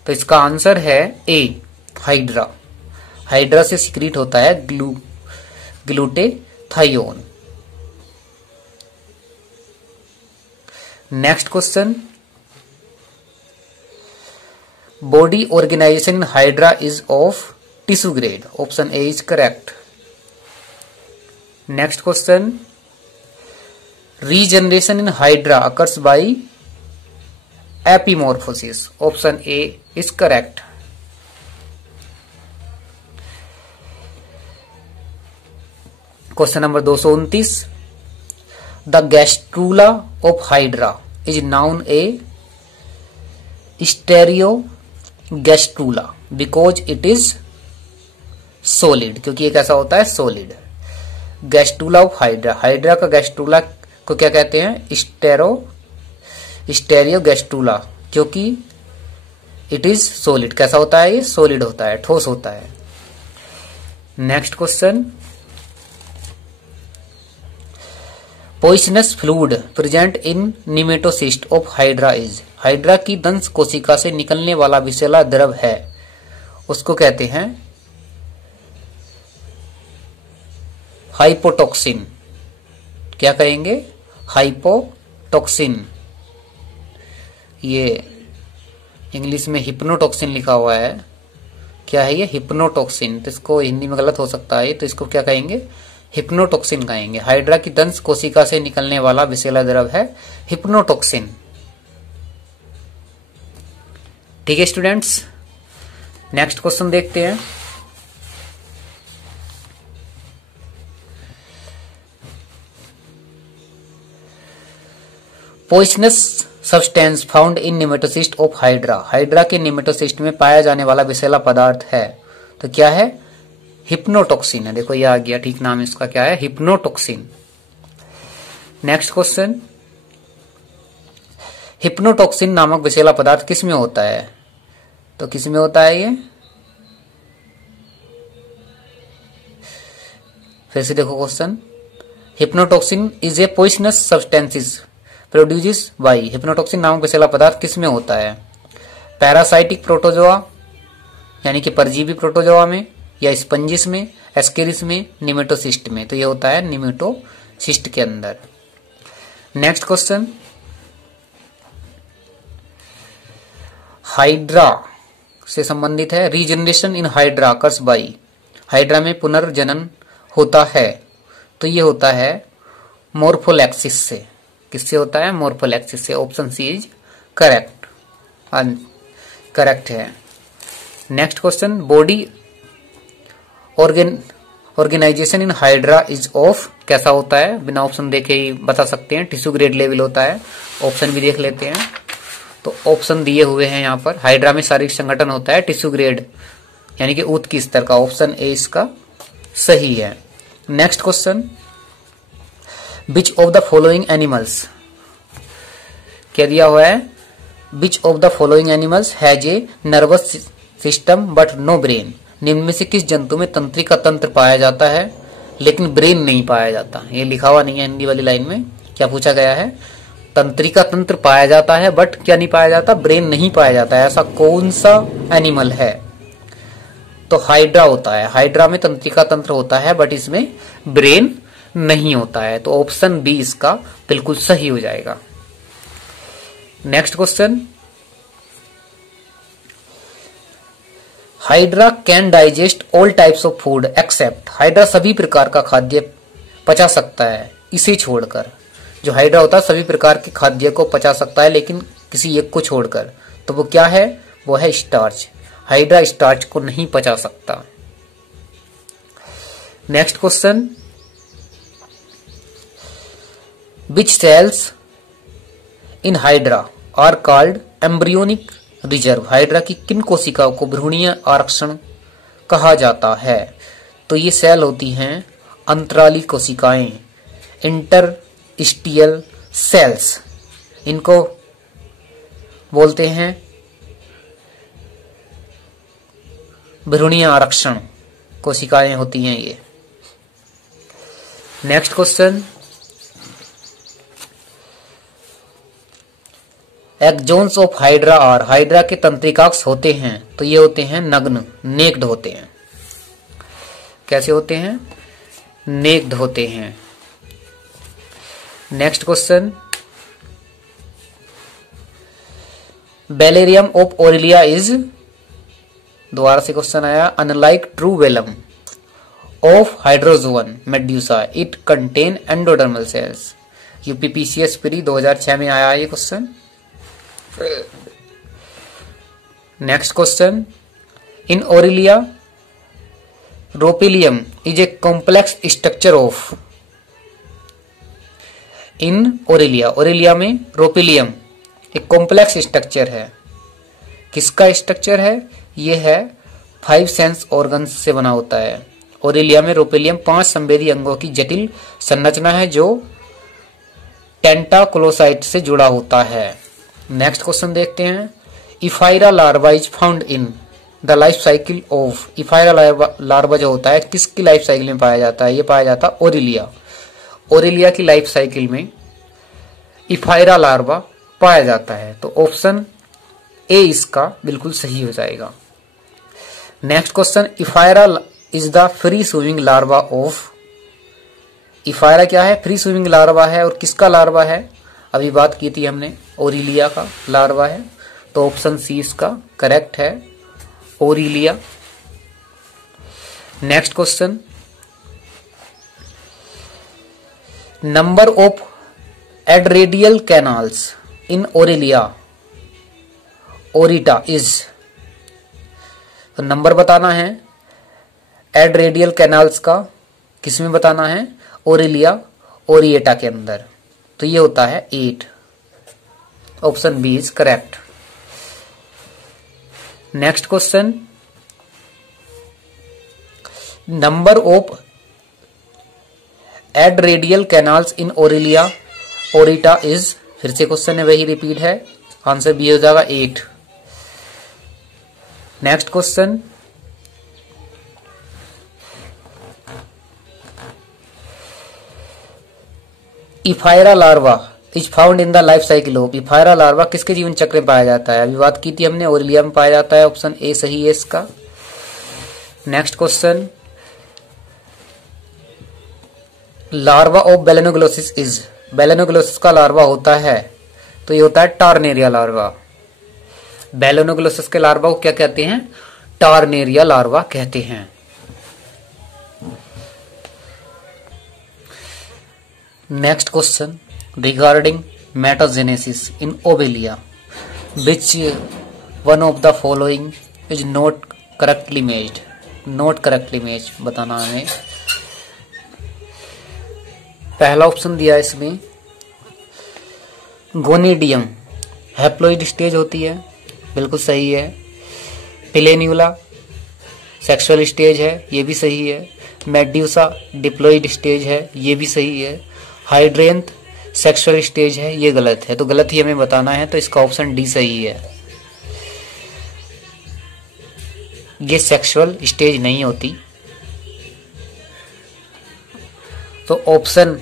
तो इसका आंसर है ए हाइड्रा, हाइड्रा से सीक्रेट होता है glutathione. Next question, body organization in Hydra is of tissue grade, option A is correct. Next question, regeneration in Hydra occurs by epimorphosis. Option A is correct. Question number 229, the gastrula of Hydra is known a stereo gastrula because it is solid, क्योंकि ये कैसा होता है, solid. Gastrula of hydra, hydra का गैस्ट्रूला को क्या कहते हैं, स्टेरियो गैस्ट्रूला, क्योंकि इट इज सॉलिड। कैसा होता है, ये सॉलिड होता है, ठोस होता है। Next question, poisonous fluid present in nematocyst of Hydra is, hydra की दंश कोशिका से निकलने वाला विषैला द्रव है, उसको कहते हैं हाइपोटॉक्सिन। क्या कहेंगे, हाइपोटॉक्सिन। ये इंग्लिश में हिप्नोटॉक्सिन लिखा हुआ है, क्या है ये, हिप्नोटॉक्सिन। तो इसको हिंदी में गलत हो सकता है, तो इसको क्या कहेंगे, हिप्नोटॉक्सिन कहेंगे। हाइड्रा की दंश कोशिका से निकलने वाला विषैला द्रव है हिप्नोटॉक्सिन। ठीक है स्टूडेंट्स, नेक्स्ट क्वेश्चन देखते हैं। Poisonous substance found in nematocyst of hydra, hydra के निमेटोसिस्ट में पाया जाने वाला विषैला पदार्थ है, तो क्या है, हिप्नोटॉक्सिन है। देखो ये आ गया, ठीक नाम इसका क्या है, हिप्नोटॉक्सिन। नेक्स्ट क्वेश्चन, हिप्नोटॉक्सिन नामक विषैला पदार्थ किस में होता है, तो किस में होता है ये, फिर से देखो question, hypnotoxin is a poisonous substances produce by, hypnotoxin नामक विषैला पदार्थ किस में होता है, पैरासाइटिक प्रोटोजोआ यानी कि परजीवी प्रोटोजोआ में, या स्पंजिस में, एस्केरिस में, निमेटोसिस्ट में, तो ये होता है निमेटोसिस्ट के अंदर। नेक्स्ट क्वेश्चन, हाइड्रा से संबंधित है, regeneration in Hydra occurs by, hydra में पुनर्जनन होता है, तो ये होता है मोर्फोलैक्सिस से। किससे होता है, मोर्फोलैक्सिस से। Option C is correct, correct है। Next question, body organization in Hydra is of, कैसा होता है, बिना ऑप्शन देखे ही बता सकते हैं, टिश्यू ग्रेड लेवल होता है। ऑप्शन भी देख लेते हैं, तो ऑप्शन दिए हुए हैं यहाँ पर, हाइड्रा में शारीरिक संगठन होता है टिश्यू ग्रेड यानी कि ऊत की स्तर का, ऑप्शन ए इसका सही है। Next question, which of the following animals, क्या दिया हुआ है, which of the following animals has a nervous system but no brain, निम्न में से किस जंतु में तंत्रिका तंत्र पाया जाता है लेकिन ब्रेन नहीं पाया जाता। ये लिखा हुआ नहीं है हिंदी वाली लाइन में, क्या पूछा गया है, तंत्रिका तंत्र पाया जाता है बट क्या नहीं पाया जाता, ब्रेन नहीं पाया जाता है, ऐसा कौन सा एनिमल है, तो हाइड्रा होता है। हाइड्रा में तंत्रिका तंत्र होता है बट इसमें ब्रेन नहीं होता है, तो ऑप्शन बी इसका बिल्कुल सही हो जाएगा। Next question, hydra can digest all types of food except, hydra सभी प्रकार का खाद्य पचा सकता है इसे छोड़कर, जो हाइड्रा होता है सभी प्रकार के खाद्य को पचा सकता है लेकिन किसी एक को छोड़कर, तो वो क्या है, वो है स्टार्च। हाइड्रा स्टार्च को नहीं पचा सकता। Next question, which cells in hydra are called embryonic reserve, hydra की किन कोशिकाओं को भ्रूणीय आरक्षण कहा जाता है, तो ये सेल होती हैं अंतराली कोशिकाएं, इंटरस्टिशियल सेल्स, इनको बोलते हैं भ्रूणीय आरक्षण कोशिकाएं होती हैं ये। Next question, axons of hydra are, hydra के तंत्रिकाक्ष होते हैं, तो ये होते हैं नग्न, नेक्ड होते हैं। कैसे होते हैं, नेक्ड होते हैं। Next question, velarium of Aurelia is, दोबारा से क्वेश्चन आया, unlike true velum of hydrozoan medusa it contain endodermal cells, UPPCS pre 2006 में आया है ये question. Next question, in Aurelia rhopalium is a complex structure of. In Aurelia, Aurelia में रोपिलियम एक कॉम्प्लेक्स स्ट्रक्चर है। किसका स्ट्रक्चर है? ये है 5 सेंस ऑर्गन्स से बना होता है। ओरिलिया में रोपिलियम 5 संवेदी अंगों की जटिल संरचना है जो टेंटाक्लोसाइट से जुड़ा होता है। नेक्स्ट क्वेश्चन देखते हैं, ephyra larva is found in the life cycle of. Ephyra larva जो होता है किसकी लाइफ साइकिल में पाया जाता है? ये पाया जाता है ओरिलिया। ओरिलिया की लाइफ साइकिल में इफाइरा लार्वा पाया जाता है। तो ऑप्शन ए इसका बिल्कुल सही हो जाएगा। Next question, ephyra is the free swimming larva of. Ephyra क्या है? फ्री स्विमिंग लार्वा है। और किसका लार्वा है? अभी बात की थी हमने, ओरिलिया का लार्वा है। तो ऑप्शन सी इसका करेक्ट है, Aurelia. Next question, number of adradial canals in Aurelia aurita is. तो नंबर बताना है एडरेडियल कैनाल्स का, किसमें बताना है? ओरिलिया ओरिएटा के अंदर। तो ये होता है 8। Option B is correct. Next question, number of adradial canals in Aurelia aurita is. फिर से क्वेश्चन है वही रिपीट है, आंसर बी हो जाएगा 8। Next question, ephyra larva is found in the life cycle of. Ephyra larva किसके जीवन चक्र में पाया जाता है? अभी बात की थी हमने, ओरिलिया में पाया जाता है। ऑप्शन ए सही है इसका। Next question, larva of Balanoglossus is. Balanoglossus का लार्वा होता है तो ये होता है टार्नेरिया लार्वा। बेलेनोग्लोसिस के लार्वा को क्या कहते हैं? टार्नेरिया लार्वा कहते हैं। Next question, regarding metagenesis in Obelia which one of the following is not correctly matched. Not correctly match बताना है। पहला ऑप्शन दिया है इसमें, गोनिडियम हैप्लोइड स्टेज होती है, बिल्कुल सही है। पिलेन्यूला सेक्सुअल स्टेज है, ये भी सही है। मेड्यूसा डिप्लॉइड स्टेज है, ये भी सही है। हाइड्रेंथ सेक्सुअल स्टेज है, ये गलत है। तो गलत ही हमें बताना है, तो इसका ऑप्शन डी सही है। ये सेक्सुअल स्टेज नहीं होती। तो ऑप्शन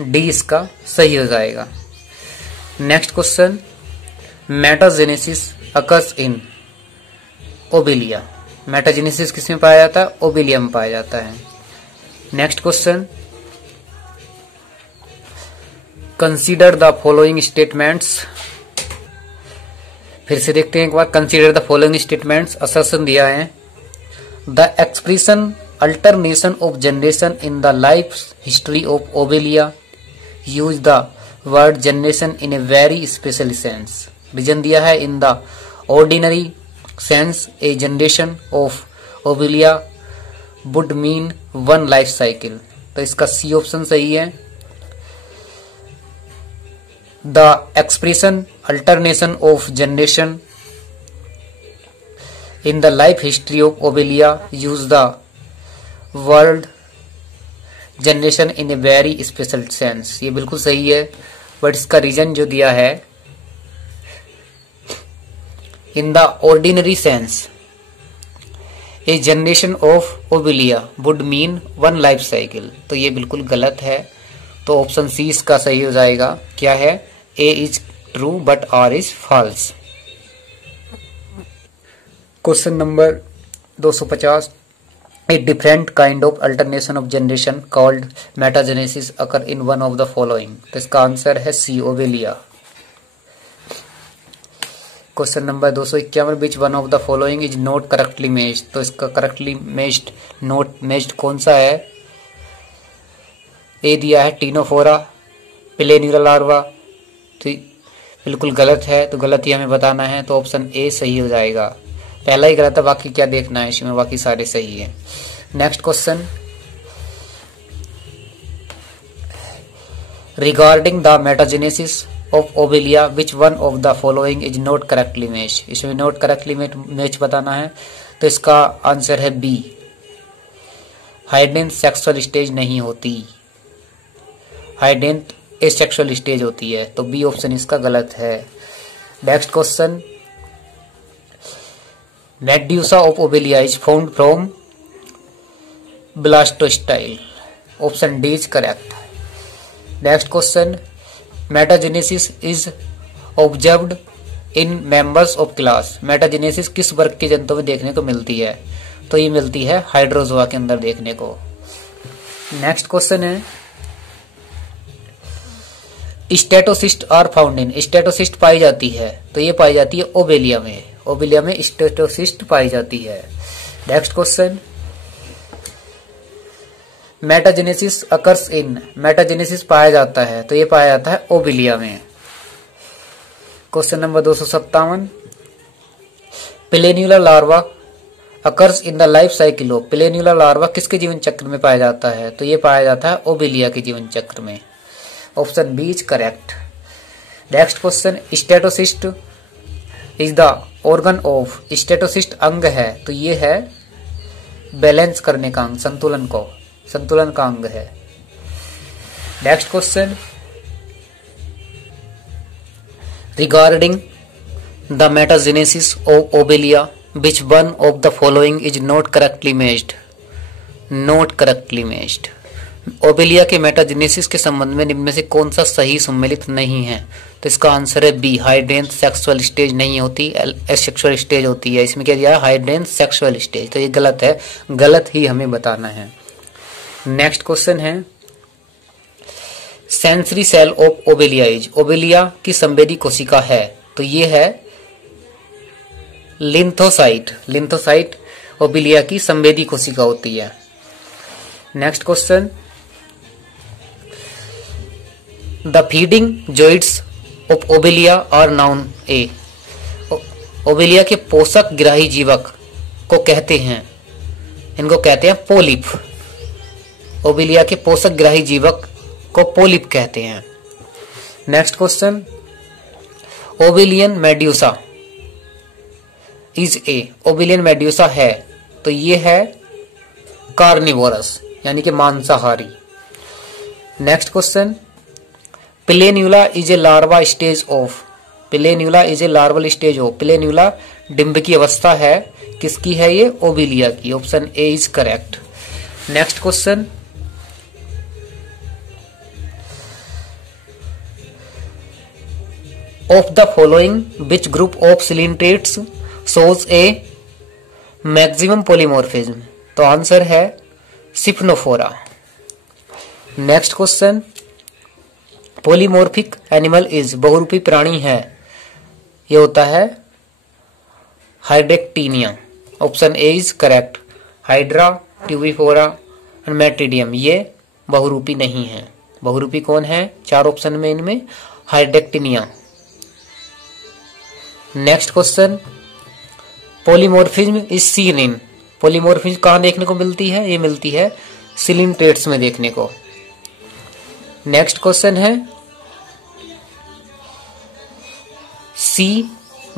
डी इसका सही हो जाएगा। Next question, metagenesis occurs in Obelia. Metagenesis किसमें पाया जाता है? ओबेलिया में पाया जाता है। Next question, consider the following statements. फिर से देखते हैं एक बार, consider the following statements. Assertion दिया है, the expression alternation of generation in the life history of Obelia use the word generation in a very special sense. Reason दिया है, in the ordinary sense a generation of Obelia would mean one life cycle. तो इसका सी ऑप्शन सही है। The expression alternation of generation in the life history of Obelia use the world generation in a very special sense. ये बिल्कुल सही है, बट इसका रीजन जो दिया है, in the ordinary sense A generation of Obelia would mean one life cycle. तो ये बिल्कुल गलत है। तो ऑप्शन सी इसका सही हो जाएगा। क्या है? A is true but R is false. Question number 250, A different kind of alternation of generation called metagenesis occur in one of the following. तो इसका आंसर है C, Obelia. Question number 251, which one of the following is not correctly matched. तो इसका करेक्टली मैच्ड नॉट मैच्ड कौन सा है? ए दिया है टीनोफोरा, प्लेन्यूला लार्वा, तो बिल्कुल गलत है, तो गलत ही हमें बताना है, तो ऑप्शन ए सही हो जाएगा। पहला ही गलत है, बाकी क्या देखना है इसमें, बाकी सारे सही है। Next question, regarding the metagenesis of Obelia which one of the following is not correctly match. इसमें नॉट करेक्टली मैच बताना है, तो इसका आंसर है बी, हाइडेंट सेक्सुअल स्टेज नहीं होती, हाइडेंट एसेक्सुअल स्टेज होती है, तो बी ऑप्शन इसका गलत है। Next question, medusa of Obelia is found from blastostyle, option D is correct. Next question, metagenesis is observed in members of class. Metagenesis किस वर्ग के जंतुओं में देखने को मिलती है, तो ये मिलती है हाइड्रोजोआ के अंदर देखने को। नेक्स्ट क्वेश्चन है, statocyst are found in. Statocyst पाई जाती है, तो ये पाई जाती है ओबेलिया में, ओबेलिया में स्टेटोसिस्ट पाई जाती है। नेक्स्ट क्वेश्चन, मेटाजेनेसिस अकर्स इन। मेटाजेनेसिस पाया जाता है, तो ये पाया जाता है ओबेलिया में। Question number 257, planula larva occurs in the life cycle of. Planula larva किसके जीवन चक्र में पाया जाता है, तो ये पाया जाता है ओबेलिया के जीवन चक्र में, option B is correct. Next question, statocyst is the organ of. Statocyst अंग है, तो ये है बैलेंस करने का अंग, संतुलन का अंग है। Next question, regarding the metagenesis of Obelia which one of the following is not correctly matched. Not correctly matched, Obelia के मेटाजेनेसिस के संबंध में निम्न में से कौन सा सही सम्मिलित नहीं है, तो इसका आंसर है बी, हाइड्रेंस सेक्सुअल स्टेज नहीं होती, एसेक्सुअल स्टेज होती है। इसमें क्या दिया है, हाइड्रेंस सेक्सुअल स्टेज, तो ये गलत है, गलत ही हमें बताना है। नेक्स्ट क्वेश्चन है, sensory cell of Obelia is. Obelia की संवेदी कोशिका है, तो ये है लिंथोसाइट। लिंथोसाइट ओबेलिया की संवेदी कोशिका होती है। Next question, the feeding joints of obelia are known as. Obelia के पोषक ग्राही जीवक को कहते हैं, इनको कहते हैं पोलिप। ओबेलिया के पोषक ग्राही जीवक को पोलिप कहते हैं। Next question, Obelian medusa is a. Obelian medusa है, तो ये है कार्निवोरस, यानी कि मांसाहारी। Next question, planula is a larva stage of. Planula is a larval stage of. Planula डिंब की अवस्था है, किसकी है ये, ओबेलिया की, option A is correct. Next question, of the following which group of coelenterates shows a maximum polymorphism, तो आंसर है Siphonophora. Next question, polymorphic animal is. बहुरूपी प्राणी है, ये होता है Hydractinia, option A is correct. Hydra, Tubipora और मेट्रिडियम ये बहुरूपी नहीं है। बहुरूपी कौन है, चार ऑप्शन में इनमें Hydractinia. Next question, polymorphism is seen in. Polymorphism कहाँ देखने को मिलती है, ये मिलती है सिलिंट्रेट्स में देखने को। नेक्स्ट क्वेश्चन है, sea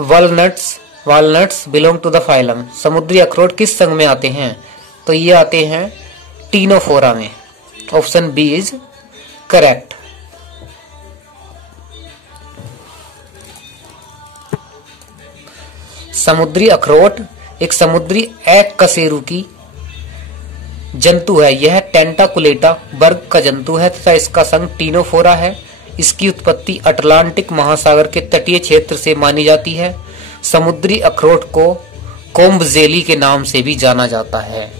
walnuts. Walnuts belong to the phylum. समुद्री अखरोट किस संघ में आते हैं, तो ये आते हैं टीनोफोरा में, ऑप्शन बी इज करेक्ट। समुद्री अखरोट एक समुद्री एककशेरुकी जंतु है। यह टेंटाकुलेटा वर्ग का जंतु है तथा इसका संघ टीनोफोरा है। इसकी उत्पत्ति अटलांटिक महासागर के तटीय क्षेत्र से मानी जाती है। समुद्री अखरोट को कोम्ब जेली के नाम से भी जाना जाता है।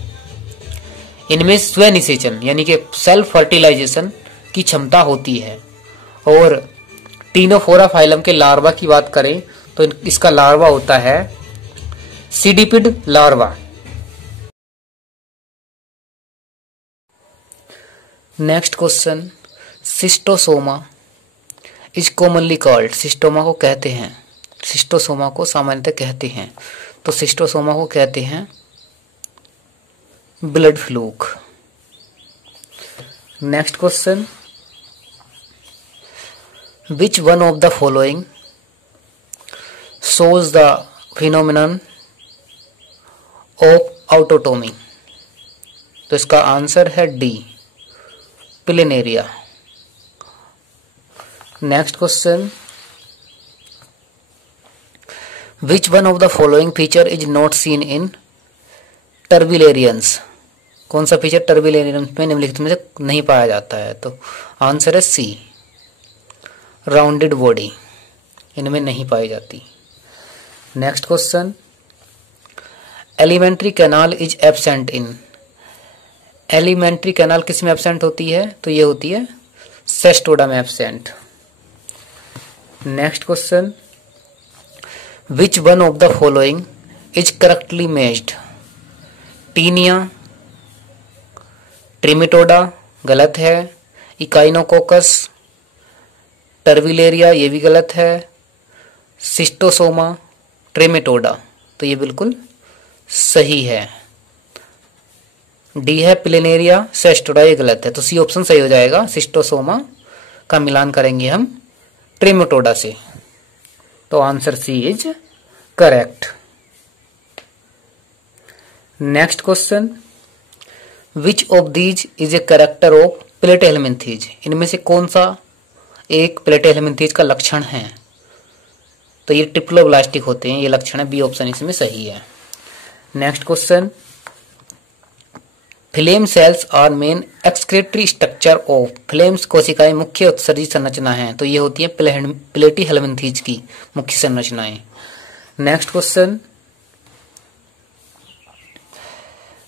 इनमें स्वनिषेचन यानी कि सेल्फ फर्टिलाइजेशन की क्षमता होती है। और टीनोफोरा फाइलम के लार्वा की बात करें तो इसका लार्वा होता है cydippid larva. Next question, Schistosoma is commonly called, Schistosoma को कहते हैं, सिस्टोसोमा को सामान्यतः कहते हैं, तो सिस्टोसोमा को कहते हैं blood fluke. Next question, which one of the following shows the phenomenon of autotomy, तो इसका आंसर है D, Planaria. Next question, which one of the following feature is not seen in turbellarians, कौन सा फीचर टर्बिलेरियंस में निम्नलिखित में से नहीं पाया जाता है, तो आंसर है सी, राउंडेड बॉडी, इनमें नहीं पाई जाती। Next question, alimentary canal is absent in, alimentary canal किस में एब्सेंट होती है, तो ये होती है सेस्टोडा में absent. Next question, which one of the following is correctly matched, Taenia, Trematoda गलत है, इकाइनोकोकस, टर्बिलेरिया ये भी गलत है, सिस्टोसोमा, ट्रिमेटोडा, तो ये बिल्कुल सही है, डी है प्लेनेरिया, सेस्टोडा ये गलत है, तो सी ऑप्शन सही हो जाएगा। सिस्टोसोमा का मिलान करेंगे हम ट्रिमेटोडा से, तो answer C is correct. Next question, which of these is a character of Platyhelminthes, इनमें से कौन सा एक प्लेटेहेलमिन्थीज का लक्षण है, तो ये ट्रिप्लोब्लास्टिक होते हैं, ये लक्षण है, बी ऑप्शन इसमें सही है। Next question, flame cells are main excretory structure of, flames कोशिकाएं मुख्य उत्सर्जी संरचना है, तो ये होती है प्लेटीहेलमिन्थीज की मुख्य संरचनाएं। Next question,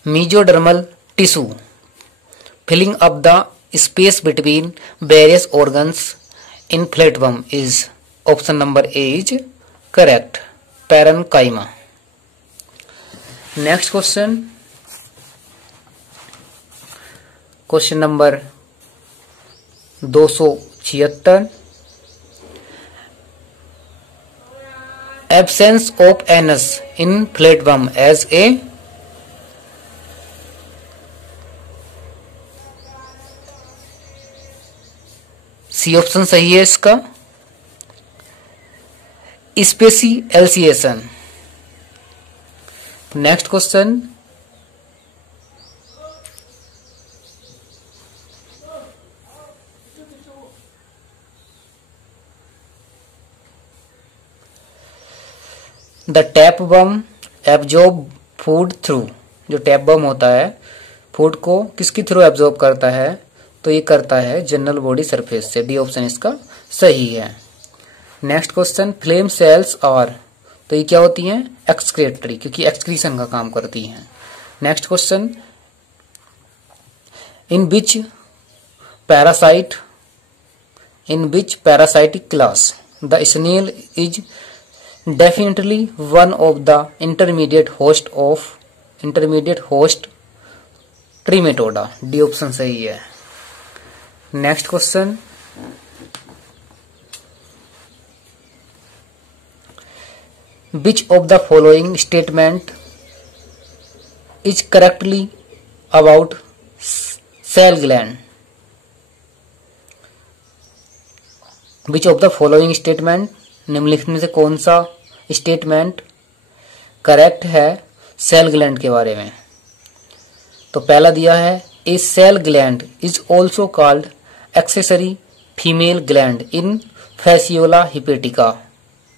mesodermal tissue filling up the space between various organs in flatworm is, option number A is correct, parenchyma. Next question, question number 276, absence of anus in flatworm as a, C option सही है इसका, specialisation. Next question, the tapeworm absorb food through, जो टैपवर्म होता है फूड को किसके थ्रू एब्जॉर्ब करता है, तो ये करता है जनरल बॉडी सरफेस से, डी ऑप्शन इसका सही है। नेक्स्ट क्वेश्चन, फ्लेम सेल्स और, तो ये क्या होती हैं, एक्सक्रीटरी, क्योंकि एक्सक्रीशन का काम करती हैं। Next question, in which parasitic class the snail is definitely one of the intermediate host Trematoda, D option सही है। Next question, which of the following statement is correctly about cell gland, which of the following statement, निम्नलिखित में से कौन सा स्टेटमेंट करेक्ट है सेल ग्लैंड के बारे में, तो पहला दिया है, a shell gland is also called accessory female gland in Fasciola hepatica,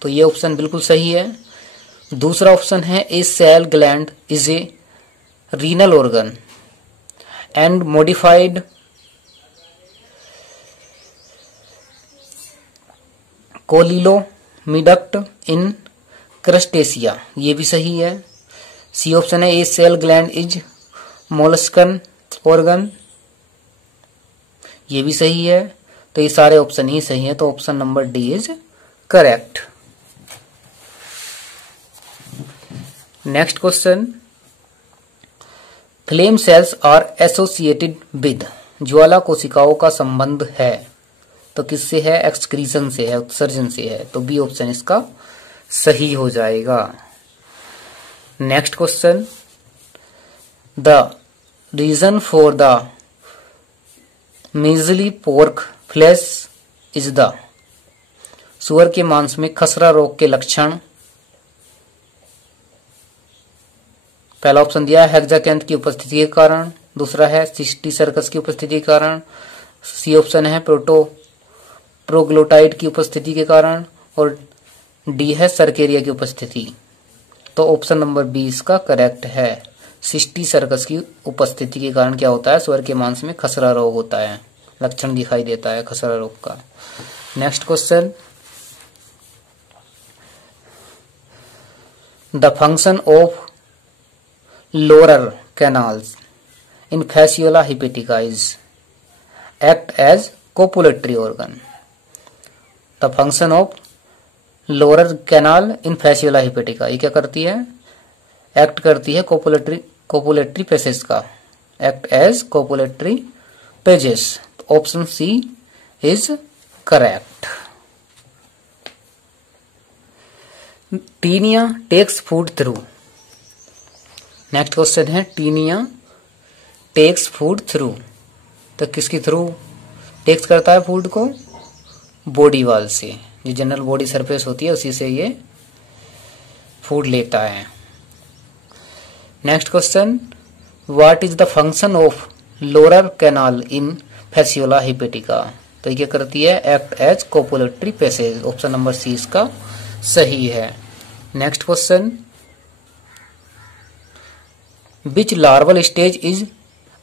तो ये ऑप्शन बिल्कुल सही है। दूसरा ऑप्शन है, a shell gland is a renal organ and modified coelomoduct in Crustacea, ये भी सही है। सी ऑप्शन है, a shell gland is molluscan organ, ये भी सही है। तो ये सारे ऑप्शन ही सही है, तो option number D is correct. Next question, flame cells are associated with, ज्वाला कोशिकाओं का संबंध है, तो तो किससे है, एक्सक्रीशन से है, उत्सर्जन से है, तो बी ऑप्शन इसका सही हो जाएगा। Next question, the reason for the measly pork flesh is the, सुअर के मांस में खसरा रोग के लक्षण। पहला ऑप्शन दिया है हेक्साकैंथ की उपस्थिति के कारण, दूसरा है सिस्टी सर्कस की उपस्थिति के कारण, सी ऑप्शन है प्रोग्लोटाइड की उपस्थिति के कारण, और डी है सर्केरिया की उपस्थिति। तो ऑप्शन नंबर बी इसका करेक्ट है। सिस्टी सर्कस की उपस्थिति के कारण क्या होता है, सुअर के मांस में खसरा रोग होता है, लक्षण दिखाई देता है खसरा रोग का। Next question, the function of lower canals in Fasciola hepatica is act as copulatory organ. The function of lower canal in Fasciola hepatica, ये क्या करती है, एक्ट करती है कोपुलेटरी पेसेस का, act as copulatory passage. Option C is correct. Taenia takes food through. Next question है टीनिया टेक्स फूड थ्रू, तो किसके थ्रू टेक्स करता है फूड को, बॉडी वॉल से, जो जनरल बॉडी सरफेस होती है उसी से ये फूड लेता है। Next question, what is the function of lower canal in Fasciola hepatica, तो ये क्या करती है, act as copulatory passage. Option number C इसका सही है। Next question, which larval stage is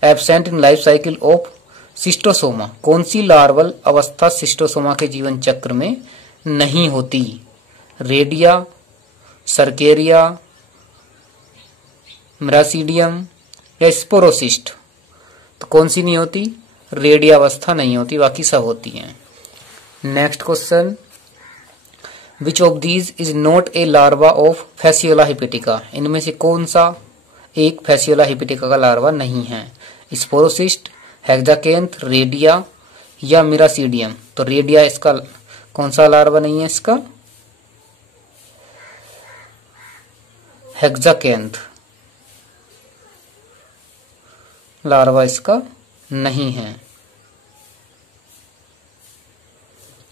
absent in life cycle of schistosoma, कौन सी लार्वल अवस्था सिस्टोसोमा के जीवन चक्र में नहीं होती, रेडिया, सर्केरिया, मिरासीडियम या स्पोरोसिस्ट। तो कौन सी नहीं होती, रेडिया अवस्था नहीं होती, बाकी सब होती हैं। Next question, which of these is not a larva of fasciola हिपेटिका, इनमें से कौन सा एक फैसियोला हिपेटिका का लार्वा नहीं है, स्पोरोसिस्ट, हेक्साकैंथ, रेडिया या मिरासीडियम। तो रेडिया इसका कौन सा लार्वा नहीं है, इसका हेक्साकैंथ लार्वा इसका नहीं है।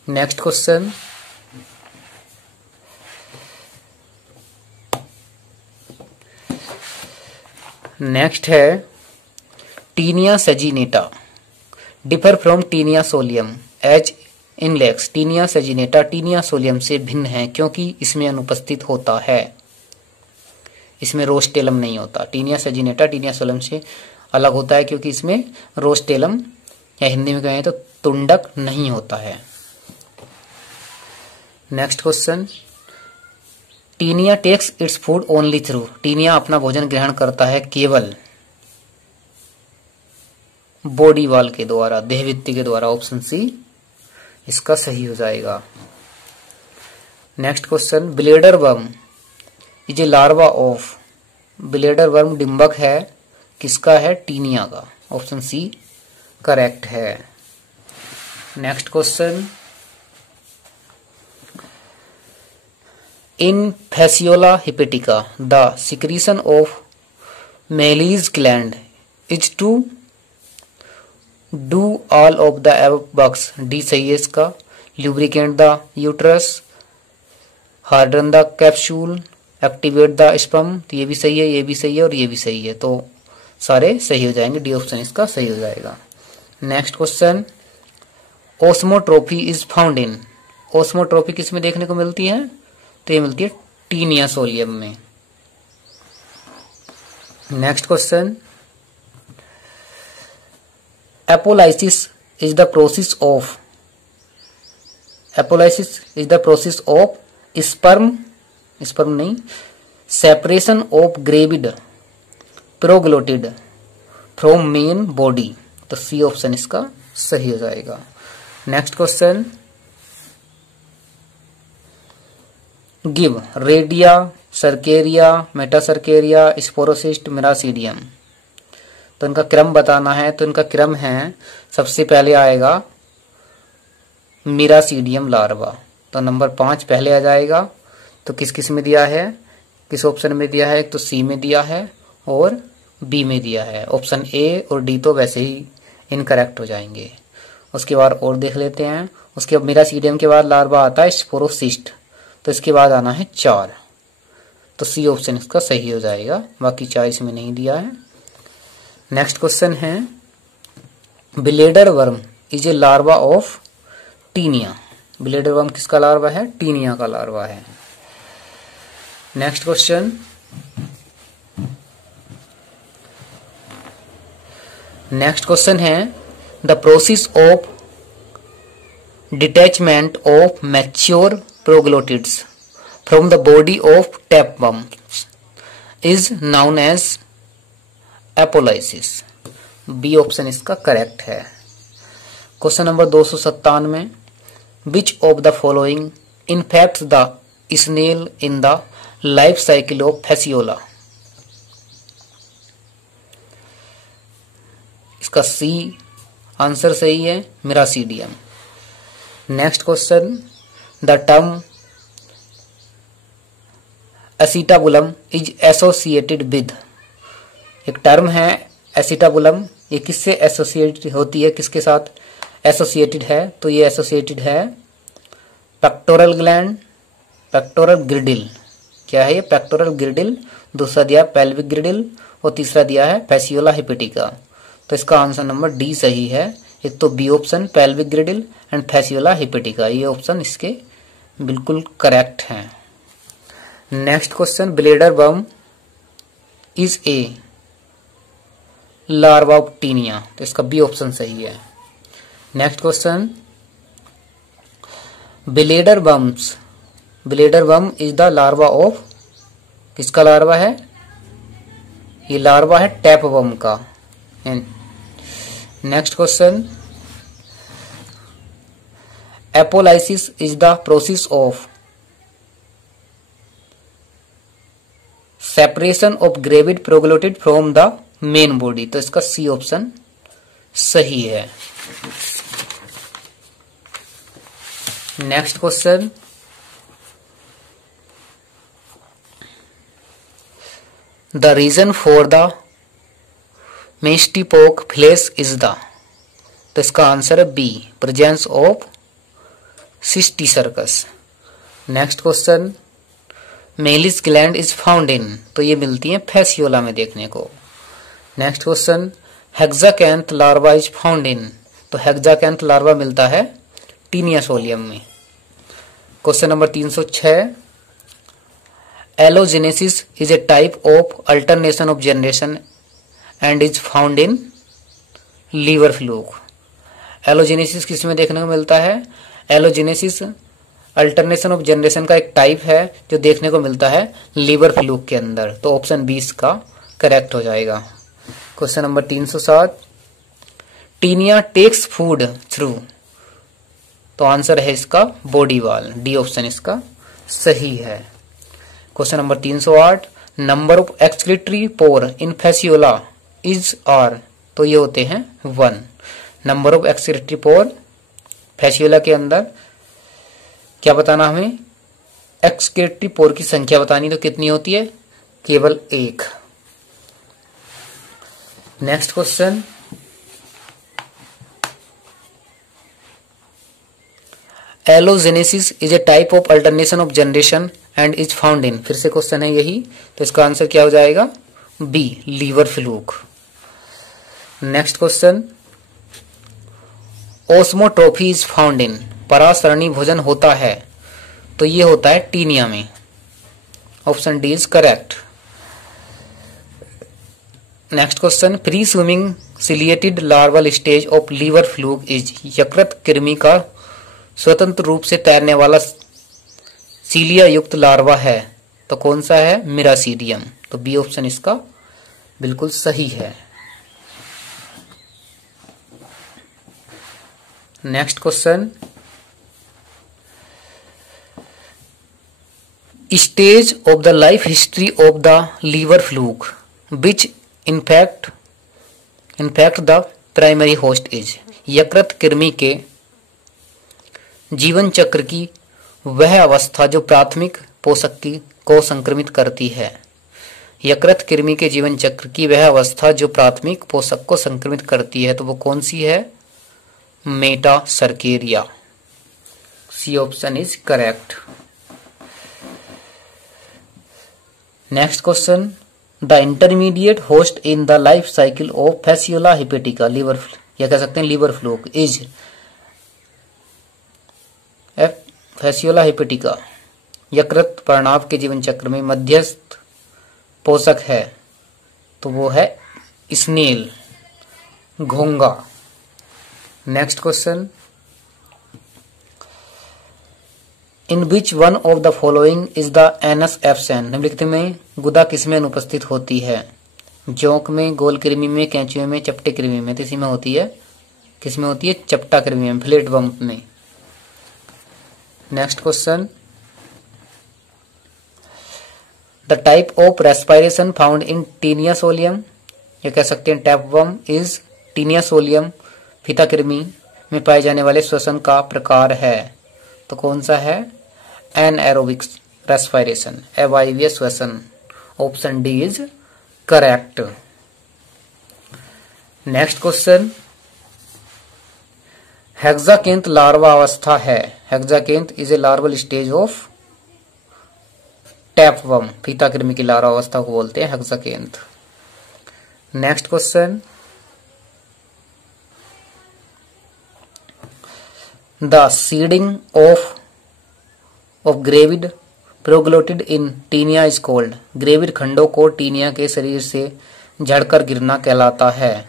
नेक्स्ट क्वेश्चन, नेक्स्ट है Taenia saginata differ from Taenia solium as इनलेक्स। टीनिया सेजिनेटा टीनिया सोलियम से भिन्न है क्योंकि इसमें अनुपस्थित होता है, इसमें रोस्टेलम नहीं होता। टीनिया सेजिनेटा टीनिया सोलियम से अलग होता है क्योंकि इसमें रोस्टेलम या हिंदी में कहें तो तुंडक नहीं होता है। Next question, taenia takes its food only through. Taenia अपना भोजन ग्रहण करता है केवल बॉडी वॉल के द्वारा, देहभित्ति के द्वारा। ऑप्शन सी इसका सही हो जाएगा। Next question, bladder worm is a larva of. Bladder worm डिम्बक है, किसका है, टीनिया का। ऑप्शन सी करेक्ट है। Next question, in Fasciola hepatica the secretion of Mehlis gland is to do all of the एबॉक्स। डी सही है इसका। Lubricant the uterus, harden the capsule, activate the sperm. तो ये भी सही है, ये भी सही है और ये भी सही है, तो सारे सही हो जाएंगे। डी ऑप्शन इसका सही हो जाएगा। Next question, osmotrophy is found in. Osmotrophy किस में देखने को मिलती है, तो ये मिलती है टीनिया सोलियम में। Next question, apolysis is the process of. Apolysis is the process of sperm नहीं, separation of gravid proglottid from main body. तो सी ऑप्शन इसका सही हो जाएगा। Next question, give redia, cercaria, metacercaria, sporocyst, miracidium. तो इनका क्रम बताना है, तो इनका क्रम है, सबसे पहले आएगा मिरासीडियम लार्वा। तो नंबर 5 पहले आ जाएगा। तो किस किस में दिया है, किस ऑप्शन में दिया है, एक तो सी में दिया है और बी में दिया है। ऑप्शन ए और डी तो वैसे ही इनकरेक्ट हो जाएंगे। उसके बाद और देख लेते हैं। उसके बाद मिरासीडियम के बाद लार्वा आता है स्पोरोसिस्ट, तो इसके बाद आना है 4। तो सी ऑप्शन इसका सही हो जाएगा, बाकी 4 इसमें नहीं दिया है। नेक्स्ट क्वेश्चन है bladder worm is a larva of Taenia. Bladder worm किसका लार्वा है, टीनिया का लार्वा है। नेक्स्ट क्वेश्चन, है the process of detachment of mature proglottids from the body of tapeworms is known as apolysis. B option इसका करेक्ट है। Question number 297, which of the following infects the snail in the life cycle of Fasciola. इसका सी आंसर सही है, miracidium. Next question, the term acetabulum is associated with. एक टर्म है एसिटाबुलम, ये किससे एसोसिएटेड होती है, किसके साथ एसोसिएटेड है, तो ये एसोसिएटेड है पेक्टोरल ग्लैंड, पेक्टोरल ग्रिडिल। क्या है ये, पेक्टोरल ग्रिडिल। दूसरा दिया पेल्विक ग्रिडिल और तीसरा दिया है फैसियोला हिपेटिका। तो इसका आंसर नंबर डी सही है। एक तो B option pelvic girdle and Fasciola hepatica, ये ऑप्शन इसके बिल्कुल करेक्ट हैं। Next question, bladder worm is a larva of Taenia. तो इसका बी ऑप्शन सही है। Next question, bladder worm is the larva of, किसका लार्वा है, ये लार्वा है टैपवर्म का। Next question, apolysis is the process of separation of gravid proglottid from the main body. तो इसका सी ऑप्शन सही है। Next question, the reason for the measly pork flesh is the. तो इसका आंसर है B, presence of cysticercus. Next question, Mehlis gland is found in. तो ये मिलती है फैसियोला में देखने को। Next question, hexacanth larva is found in. तो हेक्साकैंथ लार्वा मिलता है टीनिया सोलियम में। Question number 306, allogenesis is a type of alternation of generation and is found in liver fluke. Allogenesis किस में देखने को मिलता है, एलोजेनेसिस अल्टरनेशन ऑफ जनरेशन का एक टाइप है जो देखने को मिलता है लीवर फ्लूक के अंदर। तो ऑप्शन 20 का करेक्ट हो जाएगा। Question number 307, taenia takes food through. तो आंसर है इसका बॉडी वॉल, डी ऑप्शन इसका सही है। Question number 308, number of excretory pore in fasciola is are. तो ये होते हैं 1। Number of excretory pore fasciola के अंदर क्या बताना हमें, एक्सक्रीटरी पोर की संख्या बतानी। तो कितनी होती है, केवल 1। Next question, एलोजेनेसिस is a type of alternation of generation and is found इन। फिर से क्वेश्चन है यही, तो इसका आंसर क्या हो जाएगा, B, liver fluke. Next question, osmotrophy is found in. परासरणी भोजन होता है, तो ये होता है टीनिया में। Option D is correct. Next question, free swimming ciliated larval stage of liver fluke is. यकृत कृमि का स्वतंत्र रूप से तैरने वाला सीलिया युक्त लार्वा है, तो कौन सा है, मिरासीडियम। तो बी ऑप्शन इसका बिल्कुल सही है। Next question, stage of the life history of the liver fluke which infect the primary host is. यकृत कृमि के जीवन चक्र की वह अवस्था जो प्राथमिक पोषक को संक्रमित करती है। यकृत कृमि के जीवन चक्र की वह अवस्था जो प्राथमिक पोषक को संक्रमित करती है, तो वो कौन सी है? Metacercaria. C option is correct. Next question, the intermediate host in the life cycle of fasciola hepatica liver, या कह सकते हैं liver fluke, is fasciola hepatica यकृत प्रणाव के जीवन चक्र में मध्यस्थ पोषक है, तो वो है स्नेल, घोंगा। Next question, in which one of the following is the anus absent, निम्नलिखित में गुदा किसमें अनुपस्थित होती है? जोंक में, गोल कृमि में, कैंचुए में, चपटे कृमि में। तो इसी में होती है, किसमें होती है? चपटा कृमि में, फ्लेट बम्प में। Next question, the type of respiration found in taenia solium, ये कह सकते हैं टैपवर्म, इज टीनिया सोलियम फीता कृमि में पाए जाने वाले श्वसन का प्रकार है, तो कौन सा है? एनएरोबिक रेस्पिरेशन, अवायवीय श्वसन। Option D is correct. Next question, hexacanth larva अवस्था है। Hexacanth is a larval stage of tapeworm, फीता कृमि की लार्वा अवस्था को बोलते हैं hexacanth. Next question, the shedding of gravid proglottid in Taenia is called, gravid खंडों को टीनिया के शरीर से झड़कर गिरना कहलाता है,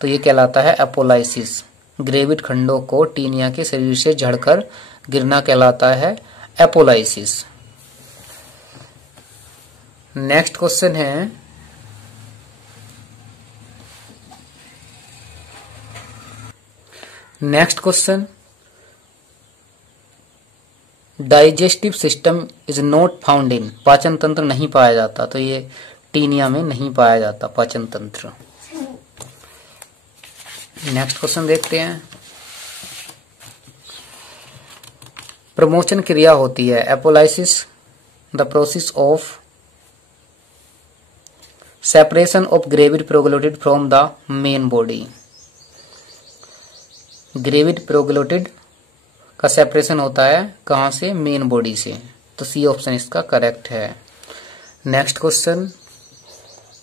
तो ये कहलाता है एपोलाइसिस। ग्रेविड खंडों को टीनिया के शरीर से झड़कर गिरना कहलाता है एपोलाइसिस। नेक्स्ट क्वेश्चन है, next question, digestive system is not found in, पाचन तंत्र नहीं पाया जाता, तो ये टीनिया में नहीं पाया जाता पाचन तंत्र। नेक्स्ट क्वेश्चन देखते हैं, प्रमोशन क्रिया होती है apolysis, the process of separation of gravid proglottid from the main body. Gravid proglottid का सेपरेशन होता है कहां से? मेन बॉडी से, तो सी ऑप्शन इसका करेक्ट है। Next question,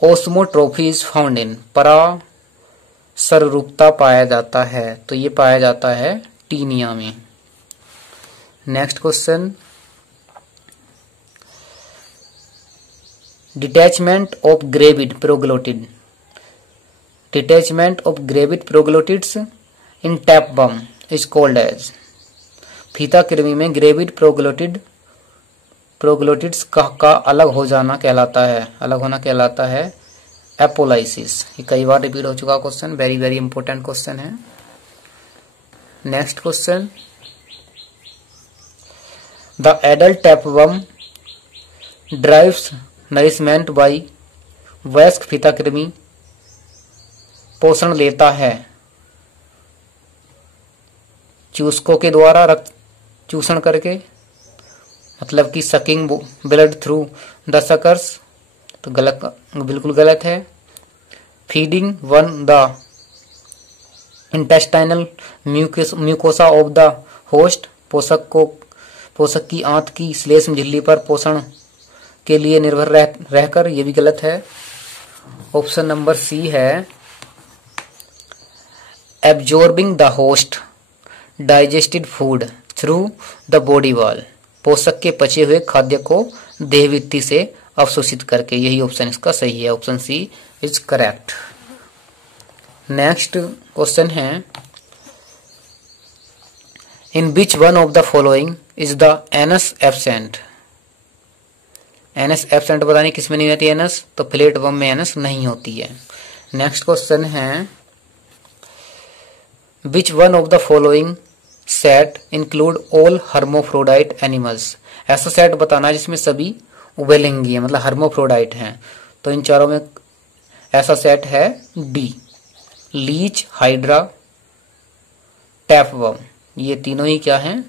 osmotrophy is found in, परासररूपता पाया जाता है, तो ये पाया जाता है टीनिया में। Next question, detachment of gravid proglottid, detachment of gravid proglottids in tapeworm is called as, फीता कृमि में ग्रेविड प्रोग्लोटिड्स का अलग हो जाना कहलाता है, अलग होना कहलाता है एपोलाइसिस। ये कई बार रिपीट हो चुका question, very very important question है। Next question, the adult tapeworm drives nourishment by, वयस्क फीता कृमि पोषण लेता है चूसकों के द्वारा, रक्त चूषण करके, मतलब कि sucking blood through the suckers, तो गलत, बिल्कुल गलत है। Feeding one the intestinal mucosa of the host, पोषक की आंत की श्लेष्म झिल्ली पर पोषण के लिए निर्भर रहकर, ये भी गलत है। ऑप्शन नंबर सी है absorbing the host digested food through the body wall, पोषक के पचे हुए खाद्य को देहभित्ति से अवशोषित करके, यही ऑप्शन इसका सही है। Option C is correct. Next question है, in which one of the following is the anus absent, anus absent बतानी किसमें नहीं होती एनस, तो फ्लेट वर्म में एनस नहीं होती है। नेक्स्ट क्वेश्चन है, which one of the following set include all hermaphrodite animals, ऐसा सेट बताना जिसमें सभी उभयलिंगी है, मतलब हर्मोफ्रोडाइट हैं, तो इन चारों में ऐसा सेट है डी, लीच, हाइड्रा, टैपवर्म, ये तीनों ही क्या हैं?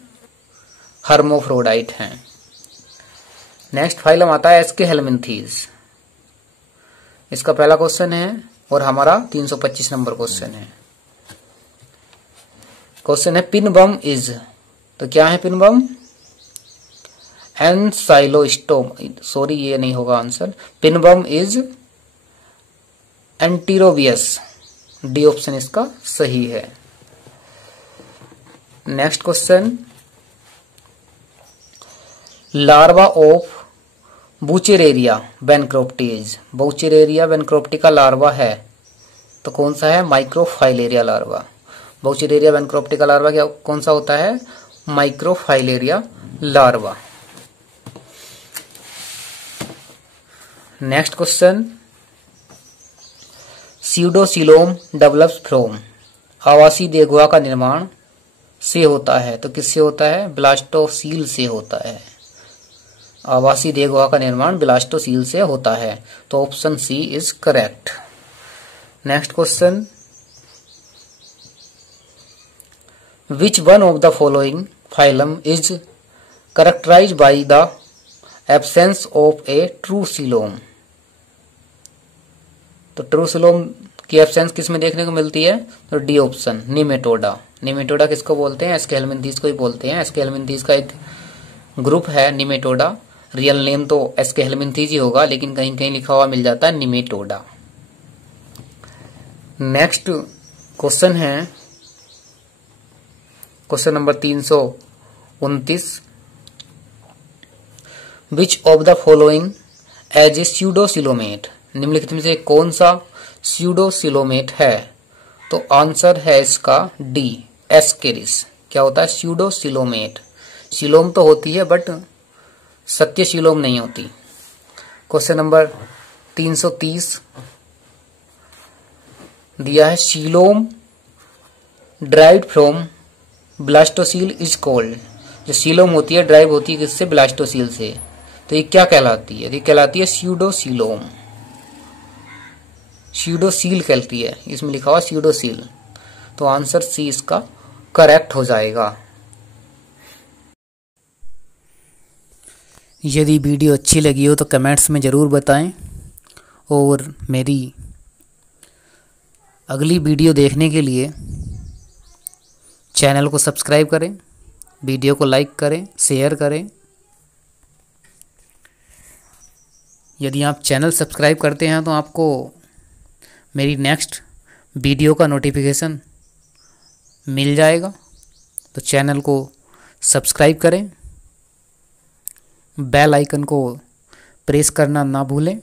हर्मोफ्रोडाइट हैं। नेक्स्ट फाइलम आता है एस्केहेलमिन्थीज। इसका पहला क्वेश्चन है और हमारा 325 नंबर क्वेश्चन है। क्वेश्चन है पिनबम इज, तो क्या है पिनबम? एनसाइलोस्टोम, सॉरी ये नहीं होगा answer. Pinworm is Enterobius, D option इसका सही है। Next question, larva of Wuchereria bancrofti. Wuchereria bancrofti का लार्वा है तो कौन सा है? Microfilaria larva. बुचेरेरिया बैनक्रोप्टी का लार्वा क्या कौन सा होता है? Microfilaria larva. Next question, स्यूडोसिलोम develops from, आवासीय देहगुहा का निर्माण से होता है तो किससे होता है? ब्लास्टोसील से होता है। आवासीय देहगुहा का निर्माण ब्लास्टोसील से होता है तो option C is correct. Next question, which one of the following phylum is characterized by the absence of a true coelom. तो ट्रूसिलोम की एब्सेंस किस में देखने को मिलती है? तो डी ऑप्शन, निमेटोडा। निमेटोडा किसको बोलते हैं? एस्केहेलमिन्थीज को ही बोलते हैं। एस्केहेलमिन्थीज का एक ग्रुप है निमेटोडा। रियल नेम तो एस्केहेलमिन्थीज ही होगा लेकिन कहीं कहीं लिखा हुआ मिल जाता है निमेटोडा। नेक्स्ट क्वेश्चन है question number 329, which of the following as a pseudocoelomate, निम्नलिखित में से कौन सा स्यूडोसिलोमेट है? तो आंसर है इसका डी, एस्केरिस। क्या होता है? स्यूडोसिलोमेट। सिलोम तो होती है बट सत्य सिलोम नहीं होती। क्वेश्चन नंबर 330 दिया है, coelom derived from blastocoel is called. जो सिलोम होती है ड्राइव होती है किससे? ब्लास्टोसील से। तो ये क्या कहलाती है? ये कहलाती है स्यूडोसिलोम। स्यूडोसील कहती है, इसमें लिखा हुआ स्यूडोसील। तो आंसर सी इसका करेक्ट हो जाएगा। यदि वीडियो अच्छी लगी हो तो कमेंट्स में ज़रूर बताएं और मेरी अगली वीडियो देखने के लिए चैनल को सब्सक्राइब करें, वीडियो को लाइक करें, शेयर करें। यदि आप चैनल सब्सक्राइब करते हैं तो आपको मेरी नेक्स्ट वीडियो का नोटिफिकेशन मिल जाएगा। तो चैनल को सब्सक्राइब करें, बेल आइकन को प्रेस करना ना भूलें।